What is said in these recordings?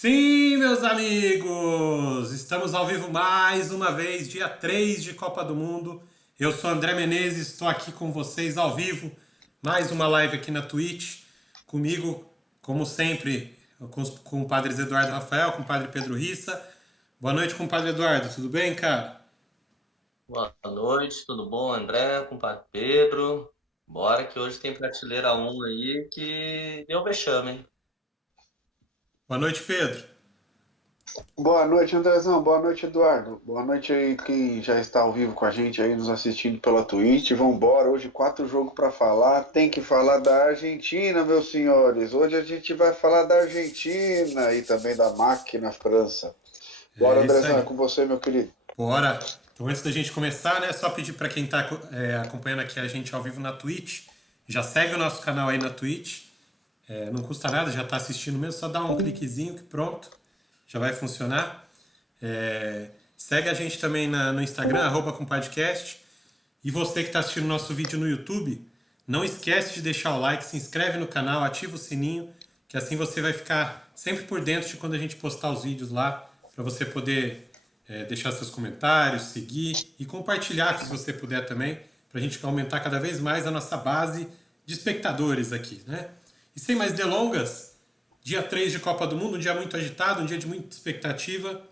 Sim, meus amigos! Estamos ao vivo mais uma vez, dia 3 de Copa do Mundo. Eu sou André Menezes, estou aqui com vocês ao vivo, mais uma live aqui na Twitch. Comigo, como sempre, com o Padre Eduardo Rafael, com o Padre Pedro Rissa. Boa noite, compadre Eduardo, tudo bem, cara? Boa noite, tudo bom, André, compadre Pedro? Bora que hoje tem prateleira um aí que deu vexame, hein? Boa noite, Pedro. Boa noite, Andrezão. Boa noite, Eduardo. Boa noite aí quem já está ao vivo com a gente aí nos assistindo pela Twitch. Vambora, hoje 4 jogos para falar. Tem que falar da Argentina, meus senhores. Hoje a gente vai falar da Argentina e também da máquina França. Bora, É isso Andrezão, é aí. com você, meu querido. Bora! Então, antes da gente começar, né, só pedir para quem está acompanhando aqui a gente ao vivo na Twitch, já segue o nosso canal aí na Twitch. Não custa nada, já está assistindo mesmo, só dá um cliquezinho que pronto, já vai funcionar. Segue a gente também no Instagram, @compadcast. E você que está assistindo nosso vídeo no YouTube, não esquece de deixar o like, se inscreve no canal, ativa o sininho, que assim você vai ficar sempre por dentro de quando a gente postar os vídeos lá, para você poder deixar seus comentários, seguir e compartilhar, se você puder também, para a gente aumentar cada vez mais a nossa base de espectadores aqui, né? E sem mais delongas, dia 3 de Copa do Mundo, um dia muito agitado, um dia de muita expectativa,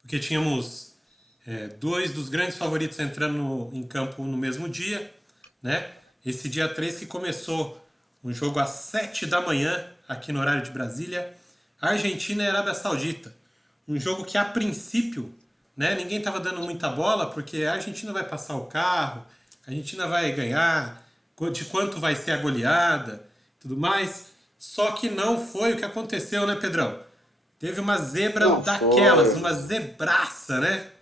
porque tínhamos dois dos grandes favoritos entrando em campo no mesmo dia, né? Esse dia 3 que começou um jogo às 7 da manhã, aqui no horário de Brasília, Argentina e Arábia Saudita. Um jogo que a princípio, né, ninguém estava dando muita bola, porque a Argentina vai passar o carro, a Argentina vai ganhar, de quanto vai ser a goleada, tudo mais. Só que não foi o que aconteceu, né, Pedrão? Teve uma zebra Não daquelas, foi. uma zebraça, né?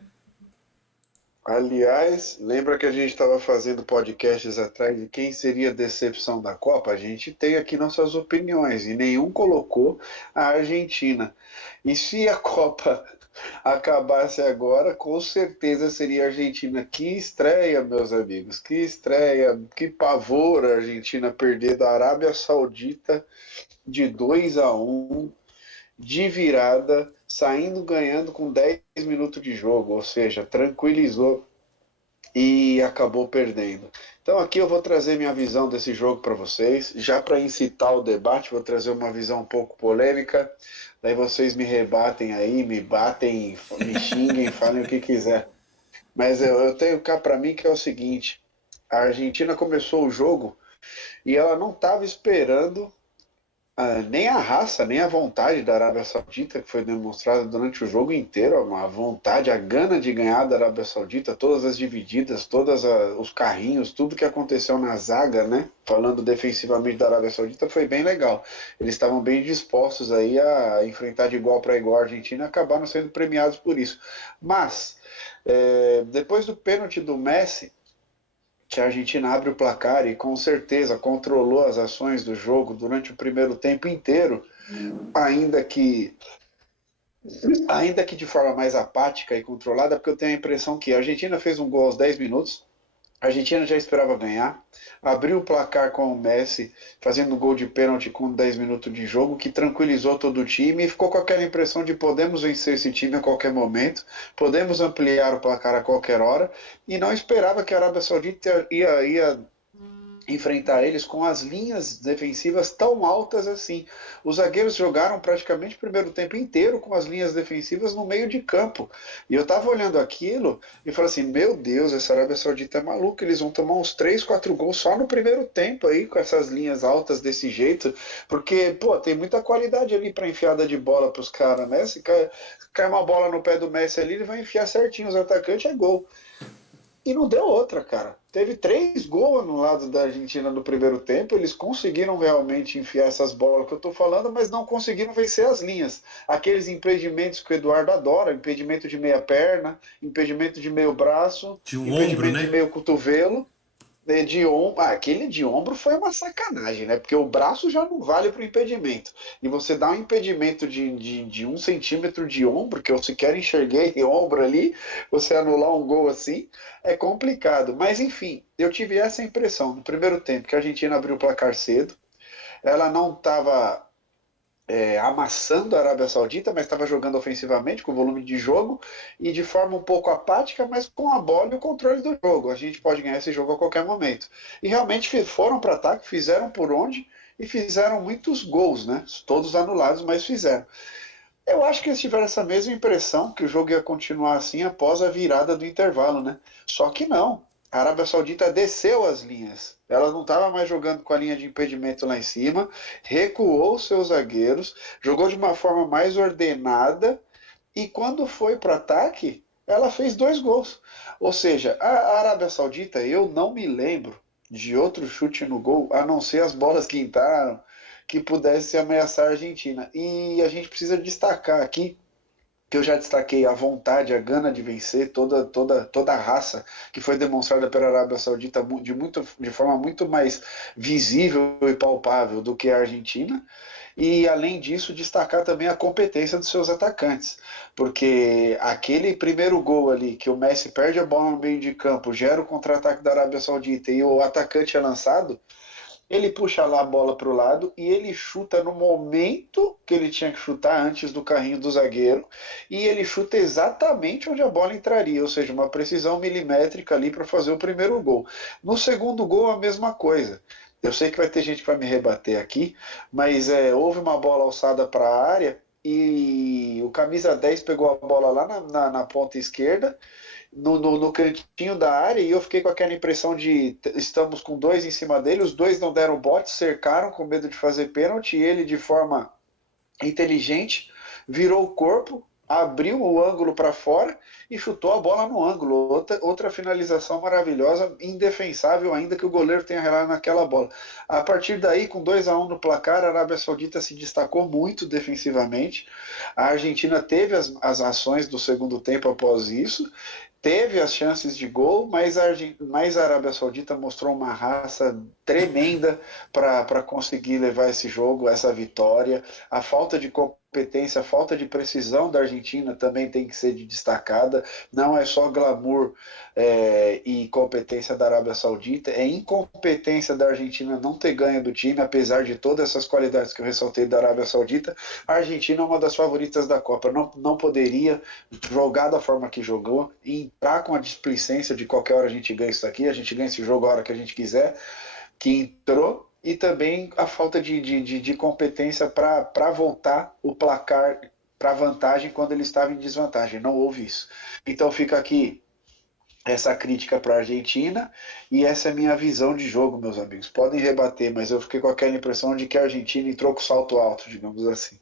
Aliás, lembra que a gente estava fazendo podcasts atrás de quem seria a decepção da Copa? A gente tem aqui nossas opiniões e nenhum colocou a Argentina. E se a Copa acabasse agora, com certeza seria a Argentina. Que estreia, meus amigos, que estreia, que pavor a Argentina perder da Arábia Saudita de 2-1 de virada, saindo ganhando com 10 minutos de jogo, ou seja, tranquilizou e acabou perdendo. Então aqui eu vou trazer minha visão desse jogo para vocês, já para incitar o debate, vou trazer uma visão um pouco polêmica, daí vocês me rebatem aí, me batem, me xinguem, falem o que quiser. Mas eu tenho cá para mim que é o seguinte, a Argentina começou o jogo e ela não estava esperando nem a raça, nem a vontade da Arábia Saudita, que foi demonstrada durante o jogo inteiro, a vontade, a gana de ganhar da Arábia Saudita, todas as divididas, todos os carrinhos, tudo que aconteceu na zaga, né? Falando defensivamente da Arábia Saudita, foi bem legal. Eles estavam bem dispostos aí a enfrentar de igual para igual a Argentina e acabaram sendo premiados por isso. Mas, depois do pênalti do Messi, que a Argentina abre o placar e com certeza controlou as ações do jogo durante o primeiro tempo inteiro, ainda que ainda que de forma mais apática e controlada, porque eu tenho a impressão que a Argentina fez um gol aos 10 minutos, a Argentina já esperava ganhar, abriu o placar com o Messi fazendo gol de pênalti com 10 minutos de jogo, que tranquilizou todo o time e ficou com aquela impressão de podemos vencer esse time a qualquer momento, podemos ampliar o placar a qualquer hora, e não esperava que a Arábia Saudita ia enfrentar eles com as linhas defensivas tão altas assim. Os zagueiros jogaram praticamente o primeiro tempo inteiro com as linhas defensivas no meio de campo. E eu estava olhando aquilo e falei assim: meu Deus, essa Arábia Saudita é maluca, eles vão tomar uns 3, 4 gols só no primeiro tempo aí, com essas linhas altas desse jeito, porque, pô, tem muita qualidade ali para enfiada de bola para os caras, né? Se cai uma bola no pé do Messi ali, ele vai enfiar certinho os atacantes, é gol. E não deu outra, cara. Teve 3 gols no lado da Argentina no primeiro tempo. Eles conseguiram realmente enfiar essas bolas que eu tô falando, mas não conseguiram vencer as linhas. Aqueles impedimentos que o Eduardo adora, impedimento de meia perna, impedimento de meio braço, De um ombro, impedimento de né? meio cotovelo. De ombro, aquele de ombro foi uma sacanagem, né? Porque o braço já não vale para o impedimento. E você dá um impedimento de 1 centímetro de ombro, que eu sequer enxerguei ombro ali, você anular um gol assim, é complicado. Mas enfim, eu tive essa impressão no primeiro tempo, que a Argentina abriu o placar cedo, ela não estava amassando a Arábia Saudita, mas estava jogando ofensivamente, com volume de jogo, e de forma um pouco apática, mas com a bola e o controle do jogo. A gente pode ganhar esse jogo a qualquer momento. E realmente foram para ataque, fizeram por onde e fizeram muitos gols, né? Todos anulados, mas fizeram. Eu acho que eles tiveram essa mesma impressão que o jogo ia continuar assim após a virada do intervalo, né? Só que não. A Arábia Saudita desceu as linhas. Ela não estava mais jogando com a linha de impedimento lá em cima, recuou seus zagueiros, jogou de uma forma mais ordenada e quando foi para o ataque, ela fez 2 gols. Ou seja, a Arábia Saudita, eu não me lembro de outro chute no gol, a não ser as bolas que entraram, que pudesse ameaçar a Argentina. E a gente precisa destacar aqui que eu já destaquei a vontade, a gana de vencer, toda a raça que foi demonstrada pela Arábia Saudita de forma muito mais visível e palpável do que a Argentina. E, além disso, destacar também a competência dos seus atacantes. Porque aquele primeiro gol ali, que o Messi perde a bola no meio de campo, gera o contra-ataque da Arábia Saudita e o atacante é lançado, ele puxa lá a bola para o lado e ele chuta no momento que ele tinha que chutar antes do carrinho do zagueiro e ele chuta exatamente onde a bola entraria, ou seja, uma precisão milimétrica ali para fazer o primeiro gol. No segundo gol, a mesma coisa. Eu sei que vai ter gente que vai me rebater aqui, mas houve uma bola alçada para a área e o camisa 10 pegou a bola lá na ponta esquerda no cantinho da área e eu fiquei com aquela impressão de estamos com 2 em cima dele, os 2 não deram bote, cercaram com medo de fazer pênalti e ele de forma inteligente virou o corpo, abriu o ângulo para fora e chutou a bola no ângulo. Outra finalização maravilhosa, indefensável ainda que o goleiro tenha relado naquela bola. A partir daí, com 2-1 no placar, a Arábia Saudita se destacou muito defensivamente. A Argentina teve as ações do segundo tempo após isso, teve as chances de gol, mas a Arábia Saudita mostrou uma raça tremenda para conseguir levar esse jogo, essa vitória. A falta de competência, a falta de precisão da Argentina também tem que ser destacada. Não é só glamour e competência da Arábia Saudita, é incompetência da Argentina não ter ganho do time, apesar de todas essas qualidades que eu ressaltei da Arábia Saudita. A Argentina é uma das favoritas da Copa, não poderia jogar da forma que jogou e entrar com a displicência de qualquer hora a gente ganha isso aqui, a gente ganha esse jogo a hora que a gente quiser, que entrou, e também a falta de competência para voltar o placar para vantagem quando ele estava em desvantagem. Não houve isso. Então fica aqui essa crítica para a Argentina e essa é a minha visão de jogo, meus amigos. Podem rebater, mas eu fiquei com aquela impressão de que a Argentina entrou com salto alto, digamos assim.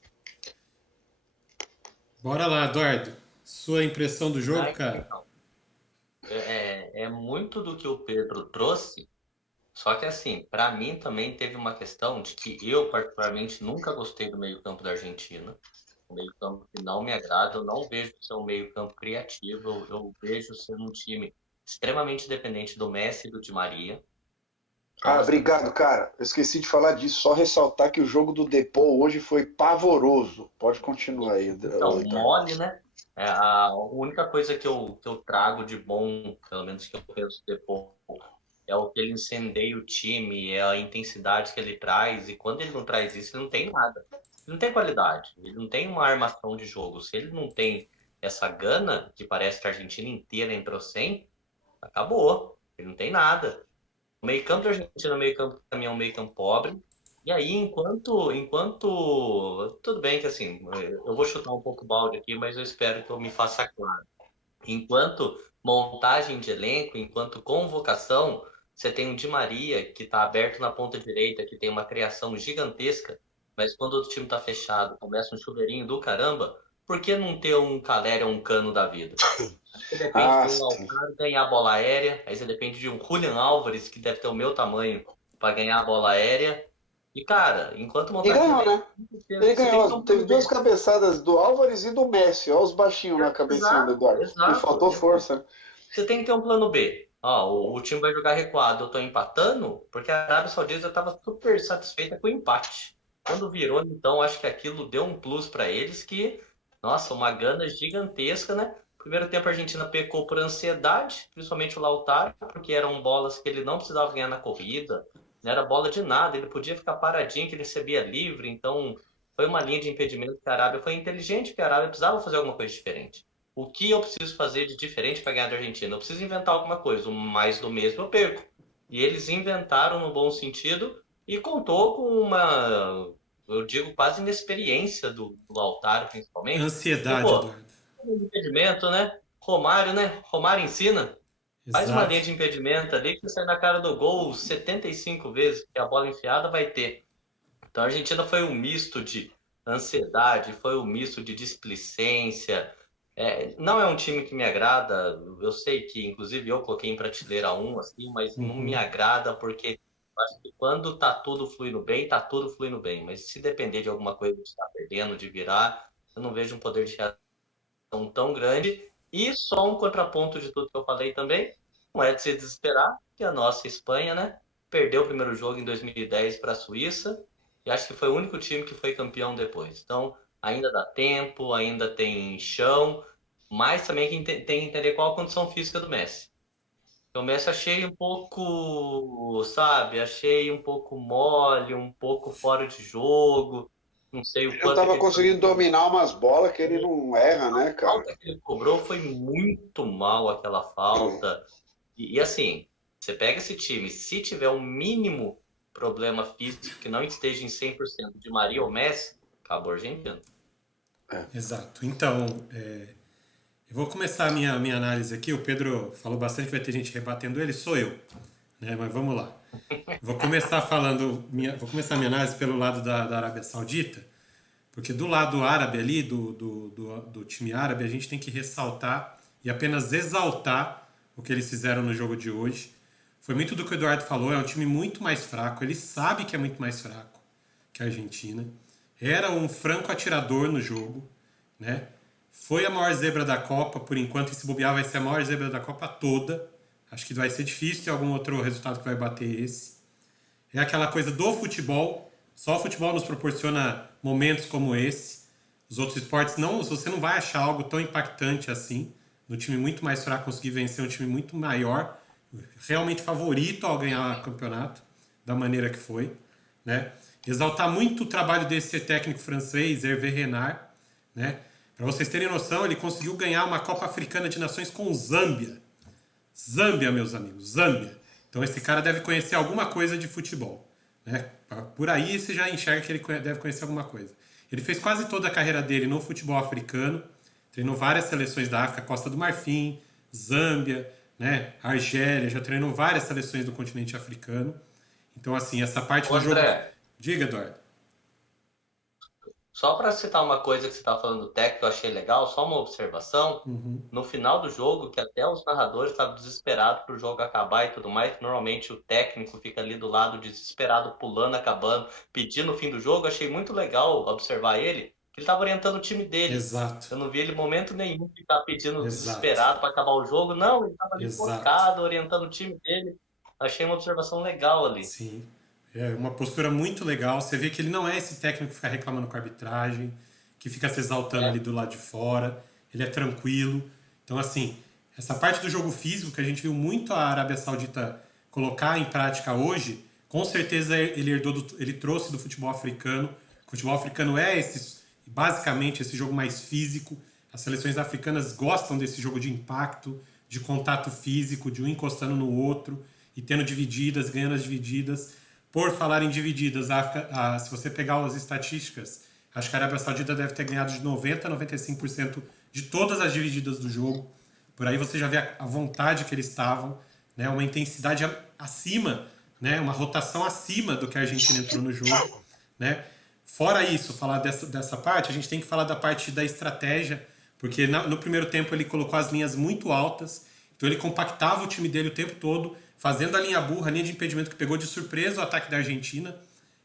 Bora lá, Eduardo. Sua impressão do jogo, cara? Então, é muito do que o Pedro trouxe, só que assim, para mim também teve uma questão de que eu particularmente nunca gostei do meio-campo da Argentina. Um meio-campo que não me agrada, eu não vejo ser um meio-campo criativo, eu vejo ser um time extremamente dependente do Messi e do Di Maria. Então, Ah, assim, obrigado, cara. Eu esqueci de falar disso. Só ressaltar que o jogo do Depô hoje foi pavoroso. Pode continuar aí, então, Eduardo. mole, né? A única coisa que eu trago de bom, pelo menos que eu penso depois, é o que ele incendeia o time, é a intensidade que ele traz, e quando ele não traz isso, ele não tem nada. Ele não tem qualidade, ele não tem uma armação de jogo. Se ele não tem essa gana, que parece que a Argentina inteira entrou sem, acabou. Ele não tem nada. O meio-campo da Argentina, o meio-campo também é um meio-campo pobre. E aí, enquanto. Tudo bem que assim, eu vou chutar um pouco o balde aqui, mas eu espero que eu me faça claro. Enquanto montagem de elenco, enquanto convocação, você tem o Di Maria, que está aberto na ponta direita, que tem uma criação gigantesca, mas quando o time está fechado, começa um chuveirinho do caramba, por que não ter um Caleri ou um Cano da vida? Você depende Ah, de um sim. Lautaro ganhar a bola aérea, aí você depende de um Julian Álvares, que deve ter o meu tamanho, para ganhar a bola aérea. E, cara, enquanto E montagem de ganhou, elenco, né? Ele você tem que ter ganhou. um Teve plano 2 B. cabeçadas do Álvares e do Messi. Olha os baixinhos na cabecinha do Exato, Eduardo. E exato. faltou força. Você tem que ter um plano B. Ó, o time vai jogar recuado, eu tô empatando, porque a Arábia Saudita estava super satisfeita com o empate. Quando virou, então, acho que aquilo deu um plus para eles que, nossa, uma gana gigantesca, né? Primeiro tempo a Argentina pecou por ansiedade, principalmente o Lautaro, porque eram bolas que ele não precisava ganhar na corrida, não era bola de nada, ele podia ficar paradinho que ele recebia livre, então foi uma linha de impedimento que a Arábia foi inteligente, porque a Arábia precisava fazer alguma coisa diferente. O que eu preciso fazer de diferente para ganhar da Argentina? Eu preciso inventar alguma coisa, o mais do mesmo eu perco. E eles inventaram no bom sentido e contou com uma, eu digo, quase inexperiência do Lautaro, principalmente. Porque, Ansiedade, pô, Eduardo. impedimento, né? Romário, né? Romário ensina. Faz uma Exato. linha de impedimento ali que sai na cara do gol 75 vezes, que a bola enfiada vai ter. Então a Argentina foi um misto de ansiedade, foi um misto de displicência. Não é um time que me agrada. Eu sei que, inclusive, eu coloquei em prateleira 1, assim, mas não me Uhum. agrada porque eu acho que quando tá tudo fluindo bem, tá tudo fluindo bem. Mas se depender de alguma coisa de estar perdendo, de virar, eu não vejo um poder de tão grande. E só um contraponto de tudo que eu falei também, não é de se desesperar, que a nossa Espanha, né, perdeu o primeiro jogo em 2010 para a Suíça, e acho que foi o único time que foi campeão depois. Então, ainda dá tempo, ainda tem chão, mas também tem que entender qual a condição física do Messi. O Messi achei um pouco, sabe, achei um pouco mole, um pouco fora de jogo, não sei o Ele não quanto que estava ele foi. conseguindo dominar umas bolas que ele não erra, né, cara? Falta que ele cobrou foi muito mal aquela falta. E assim, você pega esse time, se tiver um mínimo problema físico que não esteja em 100% de Maria ou Messi, acabou a Argentina. É. Exato. Então, eu vou começar a minha análise aqui. O Pedro falou bastante que vai ter gente rebatendo ele, sou eu. Né? Mas vamos lá. Vou começar a minha análise pelo lado da Arábia Saudita, porque do lado árabe ali, do time árabe, a gente tem que ressaltar e apenas exaltar o que eles fizeram no jogo de hoje. Foi muito do que o Eduardo falou, é um time muito mais fraco, ele sabe que é muito mais fraco que a Argentina. Era um franco atirador no jogo, né? Foi a maior zebra da Copa, por enquanto, e se bobear vai ser a maior zebra da Copa toda. Acho que vai ser difícil ter algum outro resultado que vai bater esse. É aquela coisa do futebol. Só o futebol nos proporciona momentos como esse. Os outros esportes não, você não vai achar algo tão impactante assim. No time muito mais fraco conseguir vencer um time muito maior, realmente favorito ao ganhar o campeonato, da maneira que foi, né? Exaltar muito o trabalho desse técnico francês, Hervé Renard, né? Para vocês terem noção, ele conseguiu ganhar uma Copa Africana de Nações com Zâmbia. Zâmbia, meus amigos, Zâmbia. Então esse cara deve conhecer alguma coisa de futebol. Né? Por aí você já enxerga que ele deve conhecer alguma coisa. Ele fez quase toda a carreira dele no futebol africano, treinou várias seleções da África, Costa do Marfim, Zâmbia, né? Argélia, já treinou várias seleções do continente africano. Então, assim, essa parte Ô do jogo. André, Diga, Eduardo. só para citar uma coisa que você está falando do técnico, que eu achei legal, só uma observação. No final do jogo, que até os narradores estavam desesperados para o jogo acabar e tudo mais, que normalmente o técnico fica ali do lado desesperado, pulando, acabando, pedindo o fim do jogo. Achei muito legal observar ele, que ele estava orientando o time dele. Exato, Eu não vi ele em momento nenhum ficar pedindo exato, desesperado para acabar o jogo. Não, ele estava ali exato. focado, orientando o time dele. Achei uma observação legal ali. Sim. É uma postura muito legal. Você vê que ele não é esse técnico que fica reclamando com a arbitragem, que fica se exaltando É, ali do lado de fora. Ele é tranquilo. Então, assim, essa parte do jogo físico que a gente viu muito a Arábia Saudita colocar em prática hoje, com certeza ele trouxe do futebol africano. O futebol africano é basicamente esse jogo mais físico. As seleções africanas gostam desse jogo de impacto, de contato físico, de um encostando no outro e tendo divididas, ganhando as divididas. Por falar em divididas, se você pegar as estatísticas, acho que a Arábia Saudita deve ter ganhado de 90% a 95% de todas as divididas do jogo. Por aí você já vê a vontade que eles estavam, né? Uma intensidade acima, né? Uma rotação acima do que a Argentina entrou no jogo. Né? Fora isso, falar dessa parte, a gente tem que falar da parte da estratégia, porque no primeiro tempo ele colocou as linhas muito altas, então ele compactava o time dele o tempo todo, fazendo a linha burra, a linha de impedimento que pegou de surpresa o ataque da Argentina,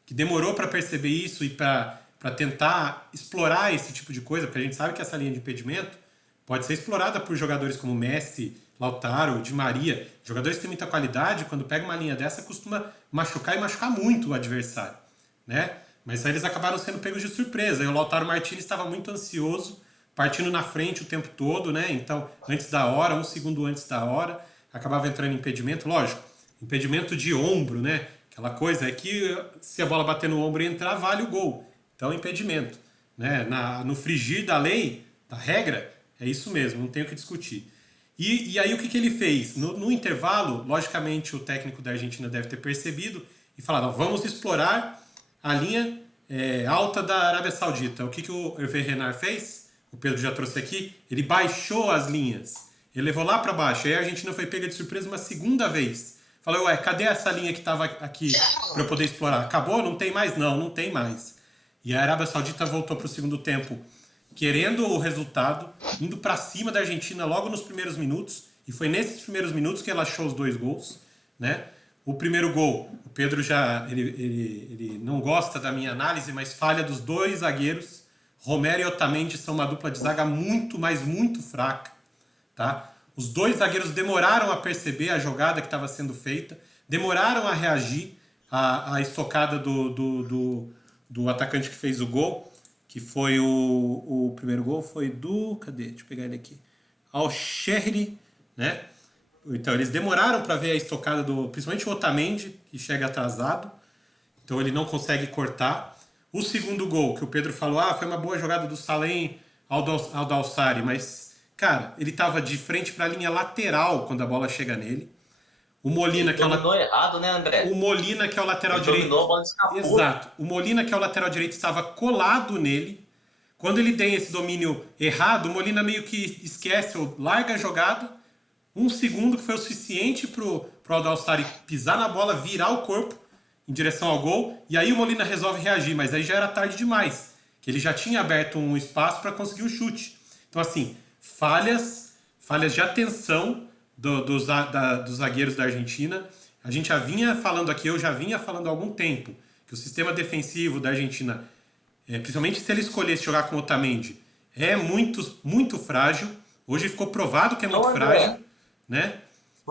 que demorou para perceber isso e para tentar explorar esse tipo de coisa, porque a gente sabe que essa linha de impedimento pode ser explorada por jogadores como Messi, Lautaro, Di Maria, jogadores que têm muita qualidade, quando pega uma linha dessa costuma machucar e machucar muito o adversário, né? Mas aí eles acabaram sendo pegos de surpresa. E o Lautaro Martinez estava muito ansioso, partindo na frente o tempo todo, né? Então, antes da hora, um segundo antes da hora, acabava entrando em impedimento. Lógico, impedimento de ombro, né? Aquela coisa é que se a bola bater no ombro e entrar, vale o gol. Então, impedimento. Né? No frigir da lei, da regra, é isso mesmo, não tem o que discutir. E aí o que ele fez? No intervalo, logicamente o técnico da Argentina deve ter percebido e falado, vamos explorar a linha alta da Arábia Saudita. O que o Hervé Renard fez? O Pedro já trouxe aqui. Ele baixou as linhas. Ele levou lá para baixo. Aí a Argentina foi pega de surpresa uma segunda vez. Falou, cadê essa linha que estava aqui para eu poder explorar? Acabou? Não tem mais? Não, não tem mais. E a Arábia Saudita voltou para o segundo tempo querendo o resultado, indo para cima da Argentina logo nos primeiros minutos, e foi nesses primeiros minutos que ela achou os 2 gols, né? O primeiro gol, o Pedro ele não gosta da minha análise, mas falha dos 2 zagueiros. Romero e Otamendi são uma dupla de zaga muito, mas muito fraca, tá? Os 2 zagueiros demoraram a perceber a jogada que estava sendo feita, demoraram a reagir à estocada do atacante que fez o gol, que foi o primeiro gol, foi do... Cadê? Deixa eu pegar ele aqui. Al-Shehri, né? Então, eles demoraram para ver a estocada principalmente o Otamendi, que chega atrasado. Então, ele não consegue cortar. O segundo gol, que o Pedro falou, foi uma boa jogada do Salem ao Dawsari, mas, cara, ele estava de frente para a linha lateral quando a bola chega nele. O Molina, ele dominou errado, né, André? O Molina, que é o lateral direito. Dominou, a bola escapou. Exato. O Molina, que é o lateral direito, estava colado nele. Quando ele tem esse domínio errado, o Molina meio que esquece ou larga a jogada. 1 segundo que foi o suficiente pro Al-Dawsari pisar na bola, virar o corpo em direção ao gol. E aí o Molina resolve reagir, mas aí já era tarde demais. Que ele já tinha aberto um espaço para conseguir o chute. Então, assim, falhas de atenção dos zagueiros da Argentina. A gente já vinha falando aqui, eu já vinha falando há algum tempo, que o sistema defensivo da Argentina, principalmente se ele escolhesse jogar com o Otamendi, é muito, muito frágil. Hoje ficou provado que é muito frágil, né?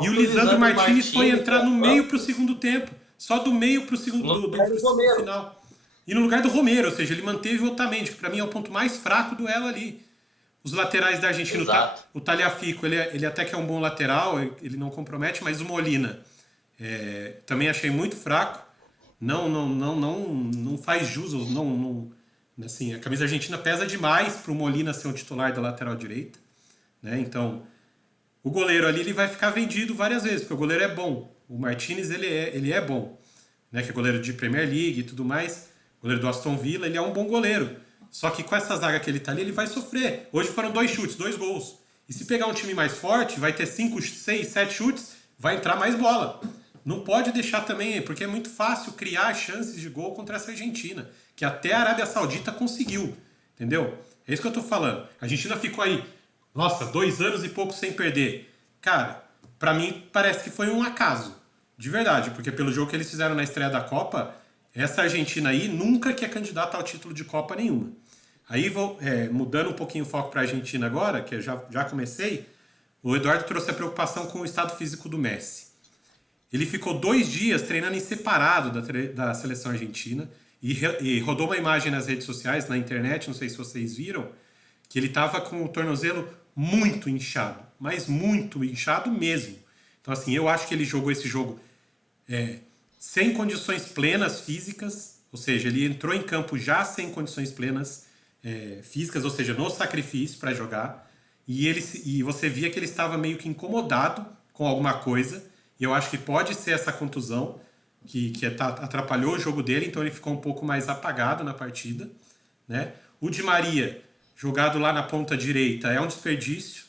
E o Lisandro Martinez foi entrar no meio para o segundo tempo. Só do meio para o segundo do final. E no lugar do Romero, ou seja, ele manteve o Otamendi, que para mim é o ponto mais fraco do elo ali. Os laterais da Argentina, o Tagliafico, ele até que é um bom lateral, ele não compromete, mas o Molina também achei muito fraco. Não faz jus, assim, a camisa argentina pesa demais para o Molina ser o titular da lateral direita, né? Então, o goleiro ali ele vai ficar vendido várias vezes, porque o goleiro é bom. O Martinez ele é bom, né? Que é goleiro de Premier League e tudo mais. Goleiro do Aston Villa, ele é um bom goleiro. Só que com essa zaga que ele tá ali, ele vai sofrer. Hoje foram 2 chutes, 2 gols. E se pegar um time mais forte, vai ter 5, 6, 7 chutes, vai entrar mais bola. Não pode deixar também, porque é muito fácil criar chances de gol contra essa Argentina, que até a Arábia Saudita conseguiu, entendeu? É isso que eu tô falando. A Argentina ficou aí, 2 anos e pouco sem perder. Cara, pra mim parece que foi um acaso, de verdade, porque pelo jogo que eles fizeram na estreia da Copa, essa Argentina aí nunca que é candidata ao título de Copa nenhuma. Aí, mudando um pouquinho o foco para a Argentina agora, que eu já comecei, o Eduardo trouxe a preocupação com o estado físico do Messi. Ele ficou 2 dias treinando em separado da seleção argentina e rodou uma imagem nas redes sociais, na internet, não sei se vocês viram, que ele estava com o tornozelo muito inchado, mas muito inchado mesmo. Então, assim, eu acho que ele jogou esse jogo sem condições plenas físicas, ou seja, ele entrou em campo já sem condições plenas físicas, ou seja, no sacrifício para jogar, e você via que ele estava meio que incomodado com alguma coisa, e eu acho que pode ser essa contusão que atrapalhou o jogo dele, então ele ficou um pouco mais apagado na partida, né? O Di Maria, jogado lá na ponta direita, é um desperdício,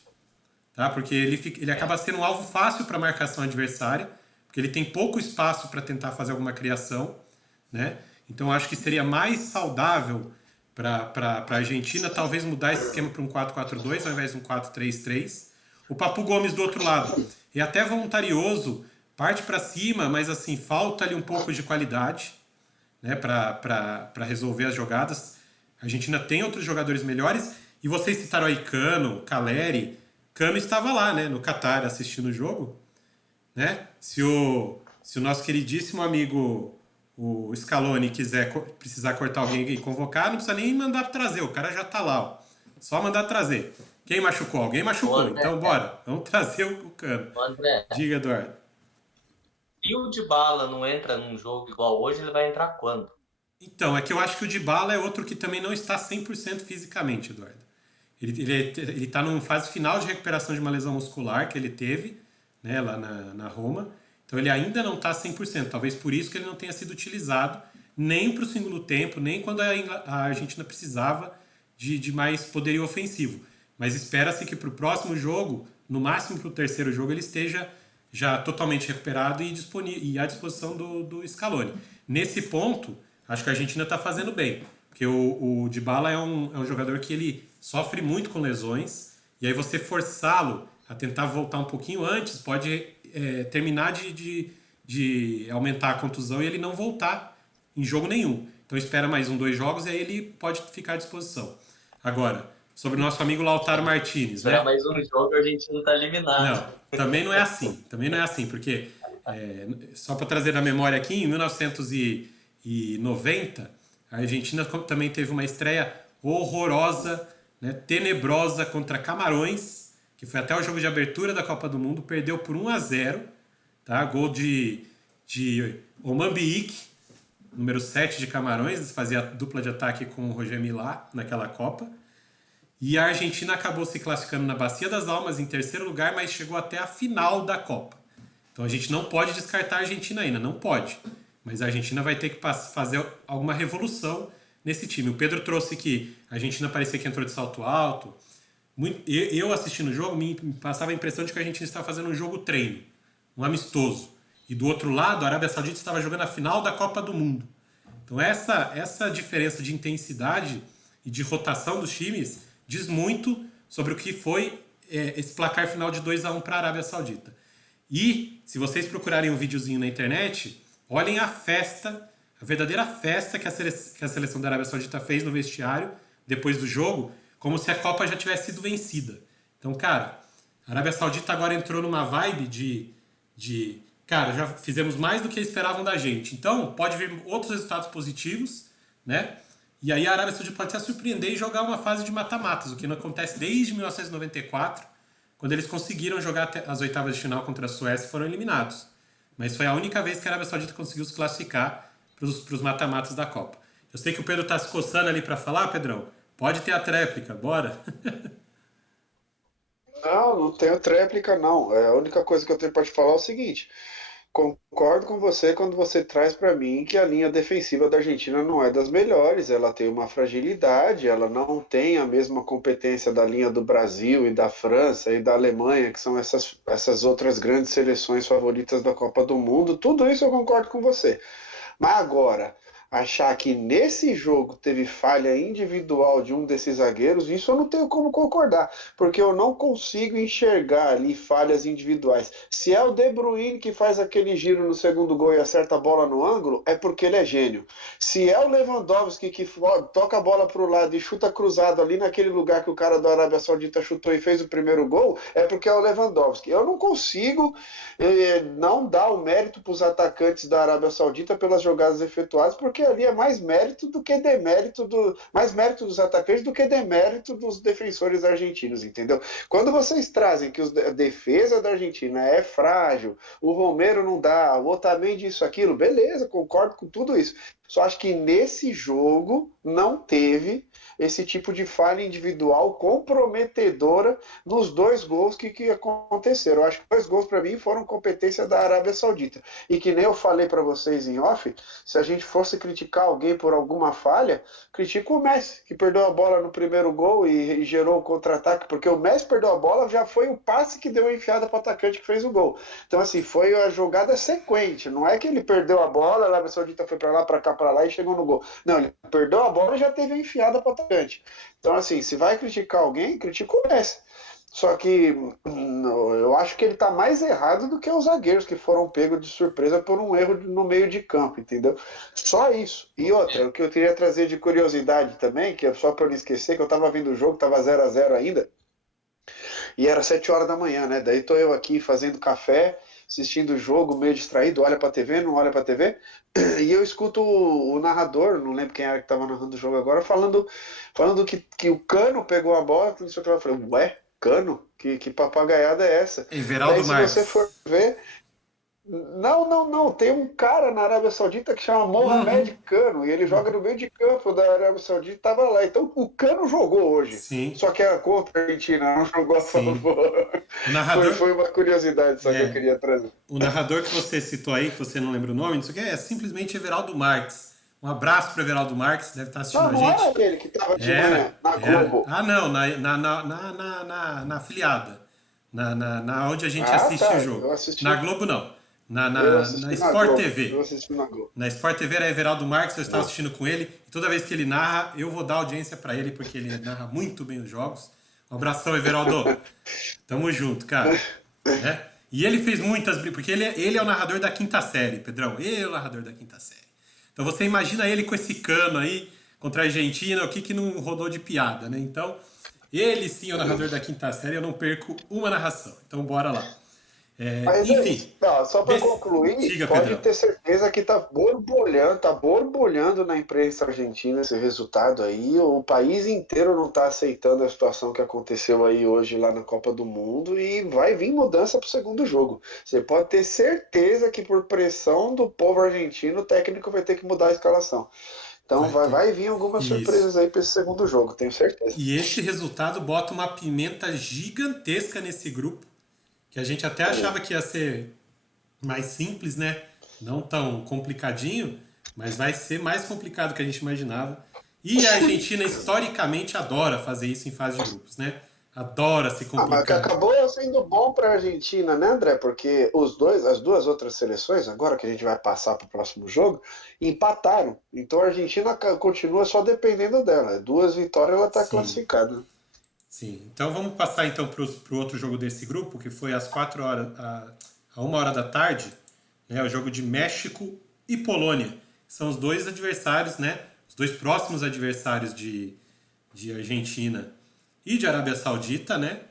tá? Porque ele acaba sendo um alvo fácil para a marcação adversária, porque ele tem pouco espaço para tentar fazer alguma criação, né? Então acho que seria mais saudável para a Argentina talvez mudar esse esquema para um 4-4-2 ao invés de um 4-3-3. O Papu Gomes do outro lado é até voluntarioso, parte para cima, mas assim, falta ali um pouco de qualidade, né, para resolver as jogadas. A Argentina tem outros jogadores melhores, e vocês citaram aí Cano, Caleri. Cano estava lá, né, no Catar assistindo o jogo, né? Se o nosso queridíssimo amigo o Scaloni precisar cortar alguém e convocar, não precisa nem mandar trazer, o cara já tá lá, ó. Só mandar trazer. Quem machucou? Alguém machucou, André, então bora, vamos trazer o Cano. André, diga, Eduardo. Se o Dybala não entra num jogo igual hoje, ele vai entrar quando? Então, é que eu acho que o Dybala é outro que também não está 100% fisicamente, Eduardo. Ele está numa fase final de recuperação de uma lesão muscular que ele teve, né, lá na Roma. Então ele ainda não está 100%. Talvez por isso que ele não tenha sido utilizado nem para o segundo tempo, nem quando a Argentina precisava de mais poderio ofensivo. Mas espera-se que para o próximo jogo, no máximo para o terceiro jogo, ele esteja já totalmente recuperado e à disposição do Scaloni. Nesse ponto, acho que a Argentina está fazendo bem. Porque o Dybala é um jogador que ele sofre muito com lesões, e aí você forçá-lo a tentar voltar um pouquinho antes pode terminar de aumentar a contusão e ele não voltar em jogo nenhum. Então espera mais 2 jogos e aí ele pode ficar à disposição. Agora, sobre o nosso amigo Lautaro Martinez, Esperar né? mais um jogo, a gente não tá eliminado. Não, também não é assim. Também não é assim, porque só para trazer na memória aqui, em 1990, a Argentina também teve uma estreia horrorosa, né, tenebrosa contra Camarões, que foi até o jogo de abertura da Copa do Mundo, perdeu por 1-0, tá? Gol de Omambique, número 7 de Camarões, fazia dupla de ataque com o Roger Milá naquela Copa. E a Argentina acabou se classificando na Bacia das Almas em terceiro lugar, mas chegou até a final da Copa. Então a gente não pode descartar a Argentina ainda, não pode. Mas a Argentina vai ter que fazer alguma revolução nesse time. O Pedro trouxe que a Argentina parecia que entrou de salto alto. Eu assistindo o jogo, me passava a impressão de que a Argentina estava fazendo um jogo treino, um amistoso. E do outro lado, a Arábia Saudita estava jogando a final da Copa do Mundo. Então essa diferença de intensidade e de rotação dos times diz muito sobre o que foi esse placar final de 2-1 para a Arábia Saudita. E, se vocês procurarem um videozinho na internet, olhem a festa, a verdadeira festa que a seleção da Arábia Saudita fez no vestiário, depois do jogo, como se a Copa já tivesse sido vencida. Então, cara, a Arábia Saudita agora entrou numa vibe cara, já fizemos mais do que esperavam da gente. Então, pode vir outros resultados positivos, né? E aí a Arábia Saudita pode até surpreender e jogar uma fase de mata-matas, o que não acontece desde 1994, quando eles conseguiram jogar até as oitavas de final contra a Suécia e foram eliminados. Mas foi a única vez que a Arábia Saudita conseguiu se classificar para os mata-matas da Copa. Eu sei que o Pedro está se coçando ali para falar, Pedrão. Pode ter a tréplica, bora. Não, não tenho tréplica, não. A única coisa que eu tenho para te falar é o seguinte: concordo com você quando você traz para mim que a linha defensiva da Argentina não é das melhores, ela tem uma fragilidade, ela não tem a mesma competência da linha do Brasil e da França e da Alemanha, que são essas outras grandes seleções favoritas da Copa do Mundo. Tudo isso eu concordo com você. Mas agora, achar que nesse jogo teve falha individual de um desses zagueiros, isso eu não tenho como concordar, porque eu não consigo enxergar ali falhas individuais. Se é o De Bruyne que faz aquele giro no segundo gol e acerta a bola no ângulo, é porque ele é gênio. Se é o Lewandowski que toca a bola para o lado e chuta cruzado ali naquele lugar que o cara da Arábia Saudita chutou e fez o primeiro gol, é porque é o Lewandowski. Eu não consigo não dar o mérito para os atacantes da Arábia Saudita pelas jogadas efetuadas, porque ali é mais mérito do que demérito mais mérito dos atacantes do que demérito dos defensores argentinos, entendeu? Quando vocês trazem que a defesa da Argentina é frágil, o Romero não dá, o Otamendi isso, aquilo, beleza, concordo com tudo isso. Só acho que nesse jogo não teve esse tipo de falha individual comprometedora nos 2 gols que aconteceram. Eu acho que 2 gols para mim foram competência da Arábia Saudita. E que nem eu falei para vocês em off, se a gente fosse criticar alguém por alguma falha, critica o Messi, que perdeu a bola no primeiro gol e gerou o contra-ataque, porque o Messi perdeu a bola, já foi o passe que deu a enfiada para o atacante que fez o gol. Então, assim, foi a jogada sequente. Não é que ele perdeu a bola, a Arábia Saudita foi para lá, para cá, para lá e chegou no gol. Não, ele perdeu a bola e já teve a enfiada para o atacante. Então, assim, se vai criticar alguém, critica o Messi. Só que eu acho que ele está mais errado do que os zagueiros que foram pegos de surpresa por um erro no meio de campo, entendeu? Só isso. E outra, o que eu queria trazer de curiosidade também, que é só para não esquecer, que eu estava vendo o jogo, estava 0-0 ainda, e era 7 horas da manhã, né? Daí tô eu aqui fazendo café, assistindo o jogo, meio distraído, olha pra TV, não olha pra TV, e eu escuto o narrador, não lembro quem era que estava narrando o jogo agora, falando que o Cano pegou a bola, tudo isso que eu falei, ué, Cano? Que papagaiada é essa? Everaldo Daí se você Marques. for ver, Não, não, não. Tem um cara na Arábia Saudita que chama Mohamed Uhum. Cano e ele joga no meio de campo da Arábia Saudita e estava lá. Então o Cano jogou hoje. Sim, Só que era contra a Argentina, não jogou a sim. favor. O Foi, narrador, foi uma curiosidade só que eu é, queria trazer. o narrador que você citou aí, que você não lembra o nome, não sei o que, é simplesmente Everaldo Marques. Um abraço para Everaldo Marques, deve estar assistindo Não, a não gente. era ele que estava de manhã Era, na era. Globo. Ah, não, na afiliada. Na onde a gente Ah, assiste o tá. jogo. Na Globo, não. Eu Na assisti na Sport Globo. Eu TV. assisti na Globo. Na Sport TV era Everaldo Marques, eu estava Não. assistindo com ele. E toda vez que ele narra, eu vou dar audiência para ele, porque ele narra muito bem os jogos. Um abração, Everaldo. Tamo junto, cara. Né? E ele fez muitas... Porque ele é o narrador da quinta série, Pedrão. Ele é o narrador da quinta série. Então você imagina ele com esse cano aí contra a Argentina, o que não rodou de piada, né? Então, ele sim é o narrador da quinta série, eu não perco uma narração. Então bora lá. Mas é Enfim, isso. Tá, só para concluir, diga, pode Pedrão. ter certeza que tá borbulhando na imprensa argentina esse resultado aí. O país inteiro não está aceitando a situação que aconteceu aí hoje lá na Copa do Mundo e vai vir mudança para o segundo jogo. Você pode ter certeza que por pressão do povo argentino, o técnico vai ter que mudar a escalação. Então Vai ter. vai vir algumas Isso. surpresas aí para esse segundo jogo, tenho certeza. E esse resultado bota uma pimenta gigantesca nesse grupo, que a gente até achava que ia ser mais simples, né? Não tão complicadinho, mas vai ser mais complicado do que a gente imaginava. E a Argentina historicamente adora fazer isso em fase de grupos, né? Adora se Ah, mas que complicar. acabou sendo bom para a Argentina, né, André? Porque as duas outras seleções, agora que a gente vai passar para o próximo jogo, empataram. Então a Argentina continua só dependendo dela. Duas vitórias ela está Sim, classificada. sim. Então vamos passar então para o outro jogo desse grupo, que foi às 4 horas, a 1 hora da tarde, né? O jogo de México e Polônia. São os dois adversários, né? Os dois próximos adversários de Argentina e de Arábia Saudita, né?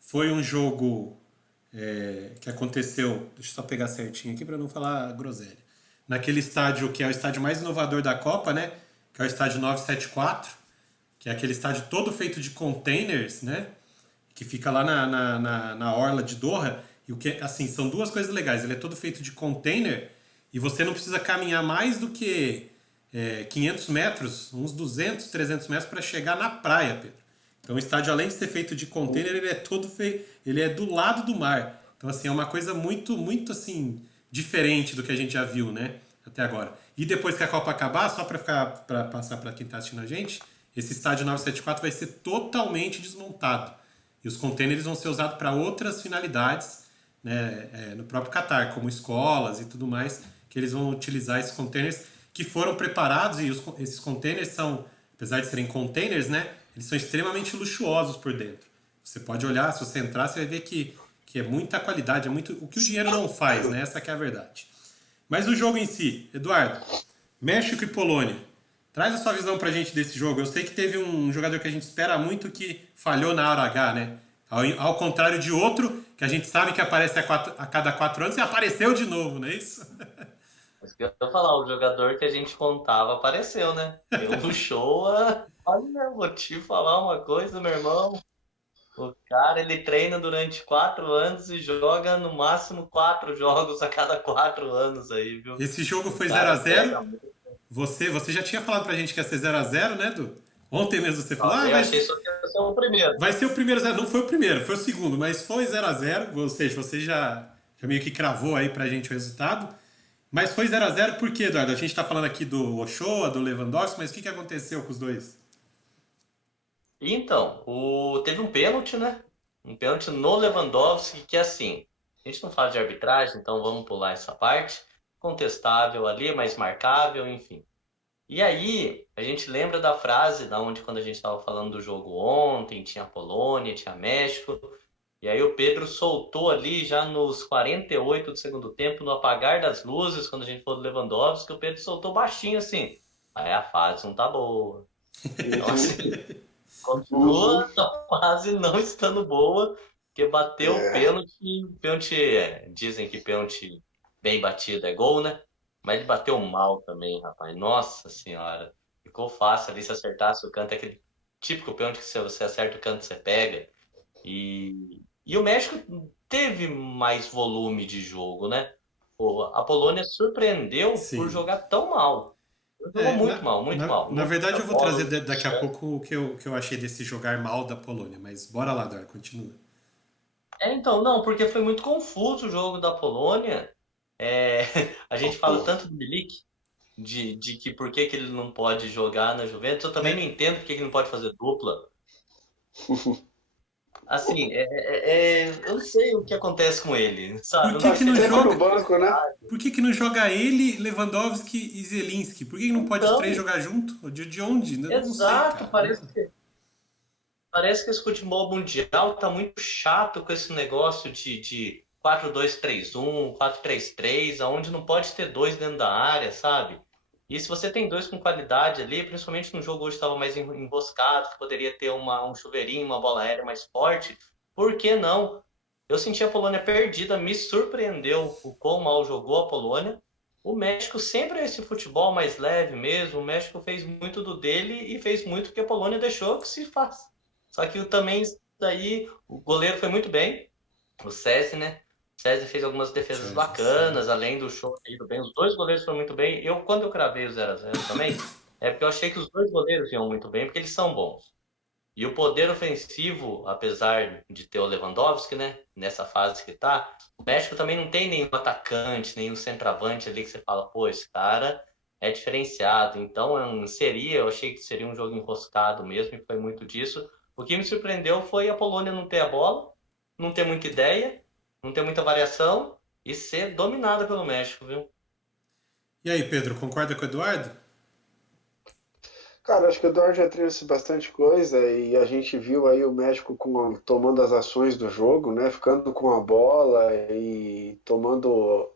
Foi um jogo que aconteceu, deixa eu só pegar certinho aqui para não falar groselha. Naquele estádio que é o estádio mais inovador da Copa, né? Que é o estádio 974, que é aquele estádio todo feito de containers, né? Que fica lá na orla de Doha. E o que, assim, são duas coisas legais. Ele é todo feito de container e você não precisa caminhar mais do que 500 metros, uns 200, 300 metros para chegar na praia, Pedro. Então o estádio, além de ser feito de container, ele é todo feito, ele é do lado do mar. Então assim, é uma coisa muito, muito assim diferente do que a gente já viu, né, até agora. E depois que a Copa acabar, só para passar para quem está assistindo a gente, esse estádio 974 vai ser totalmente desmontado. E os containers vão ser usados para outras finalidades, né, no próprio Catar, como escolas e tudo mais, que eles vão utilizar esses containers que foram preparados e esses containers são, apesar de serem containers, né, eles são extremamente luxuosos por dentro. Você pode olhar, se você entrar, você vai ver que é muita qualidade, é muito o que o dinheiro não faz, né? Essa que é a verdade. Mas o jogo em si, Eduardo, México e Polônia. Traz a sua visão pra gente desse jogo. Eu sei que teve um jogador que a gente espera muito que falhou na hora H, né? Ao contrário de outro, que a gente sabe que aparece a cada 4 anos e apareceu de novo, não é isso? Mas que eu ia falar, o jogador que a gente contava apareceu, né? Deu um show. Olha, vou te falar uma coisa, meu irmão. O cara, ele treina durante 4 anos e joga no máximo 4 jogos a cada 4 anos aí, viu? Esse jogo O foi 0 a cara pega 0 muito. Você já tinha falado pra gente que ia ser 0 a 0, né, Edu? Ontem mesmo você falou, Eu achei só que ia ser o primeiro. vai ser o primeiro 0. Não foi o primeiro, foi o segundo, mas foi 0 a 0. Ou seja, você já meio que cravou aí pra gente o resultado. Mas foi 0 a 0 por quê, Eduardo? A gente tá falando aqui do Ochoa, do Lewandowski, mas o que aconteceu com os dois? Então, teve um pênalti, né? Um pênalti no Lewandowski, que assim, a gente não fala de arbitragem, então vamos pular essa parte. Contestável ali, mas marcável, enfim. E aí, a gente lembra da frase da onde quando a gente estava falando do jogo ontem, tinha Polônia, tinha México, e aí o Pedro soltou ali já nos 48 do segundo tempo, no apagar das luzes, quando a gente falou do Lewandowski, o Pedro soltou baixinho assim. Aí a fase não tá boa. Então, Uhum, assim, uhum. continua a fase não estando boa, porque bateu o É. pênalti, dizem que pênalti bem batido é gol, né? Mas ele bateu mal também, rapaz. Nossa senhora. Ficou fácil ali se acertasse o canto, é aquele típico pênalti que se você acerta o canto, você pega. E o México teve mais volume de jogo, né? A Polônia surpreendeu por Sim. jogar tão mal. Jogou É, muito mal, muito mal. na Não verdade, tinha eu vou bola, trazer não tinha daqui a chance. pouco o que eu achei desse jogar mal da Polônia, mas bora lá, Dor, continua. Então, não, porque foi muito confuso o jogo da Polônia. É, a gente fala tanto do Milik, de que por que que ele não pode jogar na Juventus. Eu também não É, entendo por que que ele não pode fazer dupla. Assim, eu não sei o que acontece com ele, sabe? por Eu não que sei que se não ele Sempre joga no joga? banco, né? Por que que não joga ele, Lewandowski e Zelinski? Por que que não pode os três então, jogar junto? De onde? Eu não sei, exato, cara. parece que esse futebol mundial tá muito chato com esse negócio de 4-2-3-1, 4-3-3, aonde não pode ter dois dentro da área, sabe? E se você tem dois com qualidade ali, principalmente no jogo hoje estava mais emboscado, que poderia ter um chuveirinho, uma bola aérea mais forte, por que não? Eu senti a Polônia perdida, me surpreendeu o quão mal jogou a Polônia. O México sempre é esse futebol mais leve mesmo. O México fez muito do dele e fez muito que a Polônia deixou que se faz. Só que também daí o goleiro foi muito bem, o Cesi, né? O Cesi fez algumas defesas Sim. bacanas, além do show ter ido bem. Os dois goleiros foram muito bem. Quando eu cravei o 0-0 também, é porque eu achei que os dois goleiros iam muito bem, porque eles são bons. E o poder ofensivo, apesar de ter o Lewandowski, né? Nessa fase que tá, o México também não tem nenhum atacante, nenhum centroavante ali que você fala, pô, esse cara é diferenciado. Então, eu achei que seria um jogo enroscado mesmo, e foi muito disso. O que me surpreendeu foi a Polônia não ter a bola, não ter muita ideia, não ter muita variação e ser dominada pelo México, viu? E aí, Pedro, concorda com o Eduardo? Cara, acho que o Eduardo já trouxe bastante coisa e a gente viu aí o México tomando as ações do jogo, né? Ficando com a bola e tomando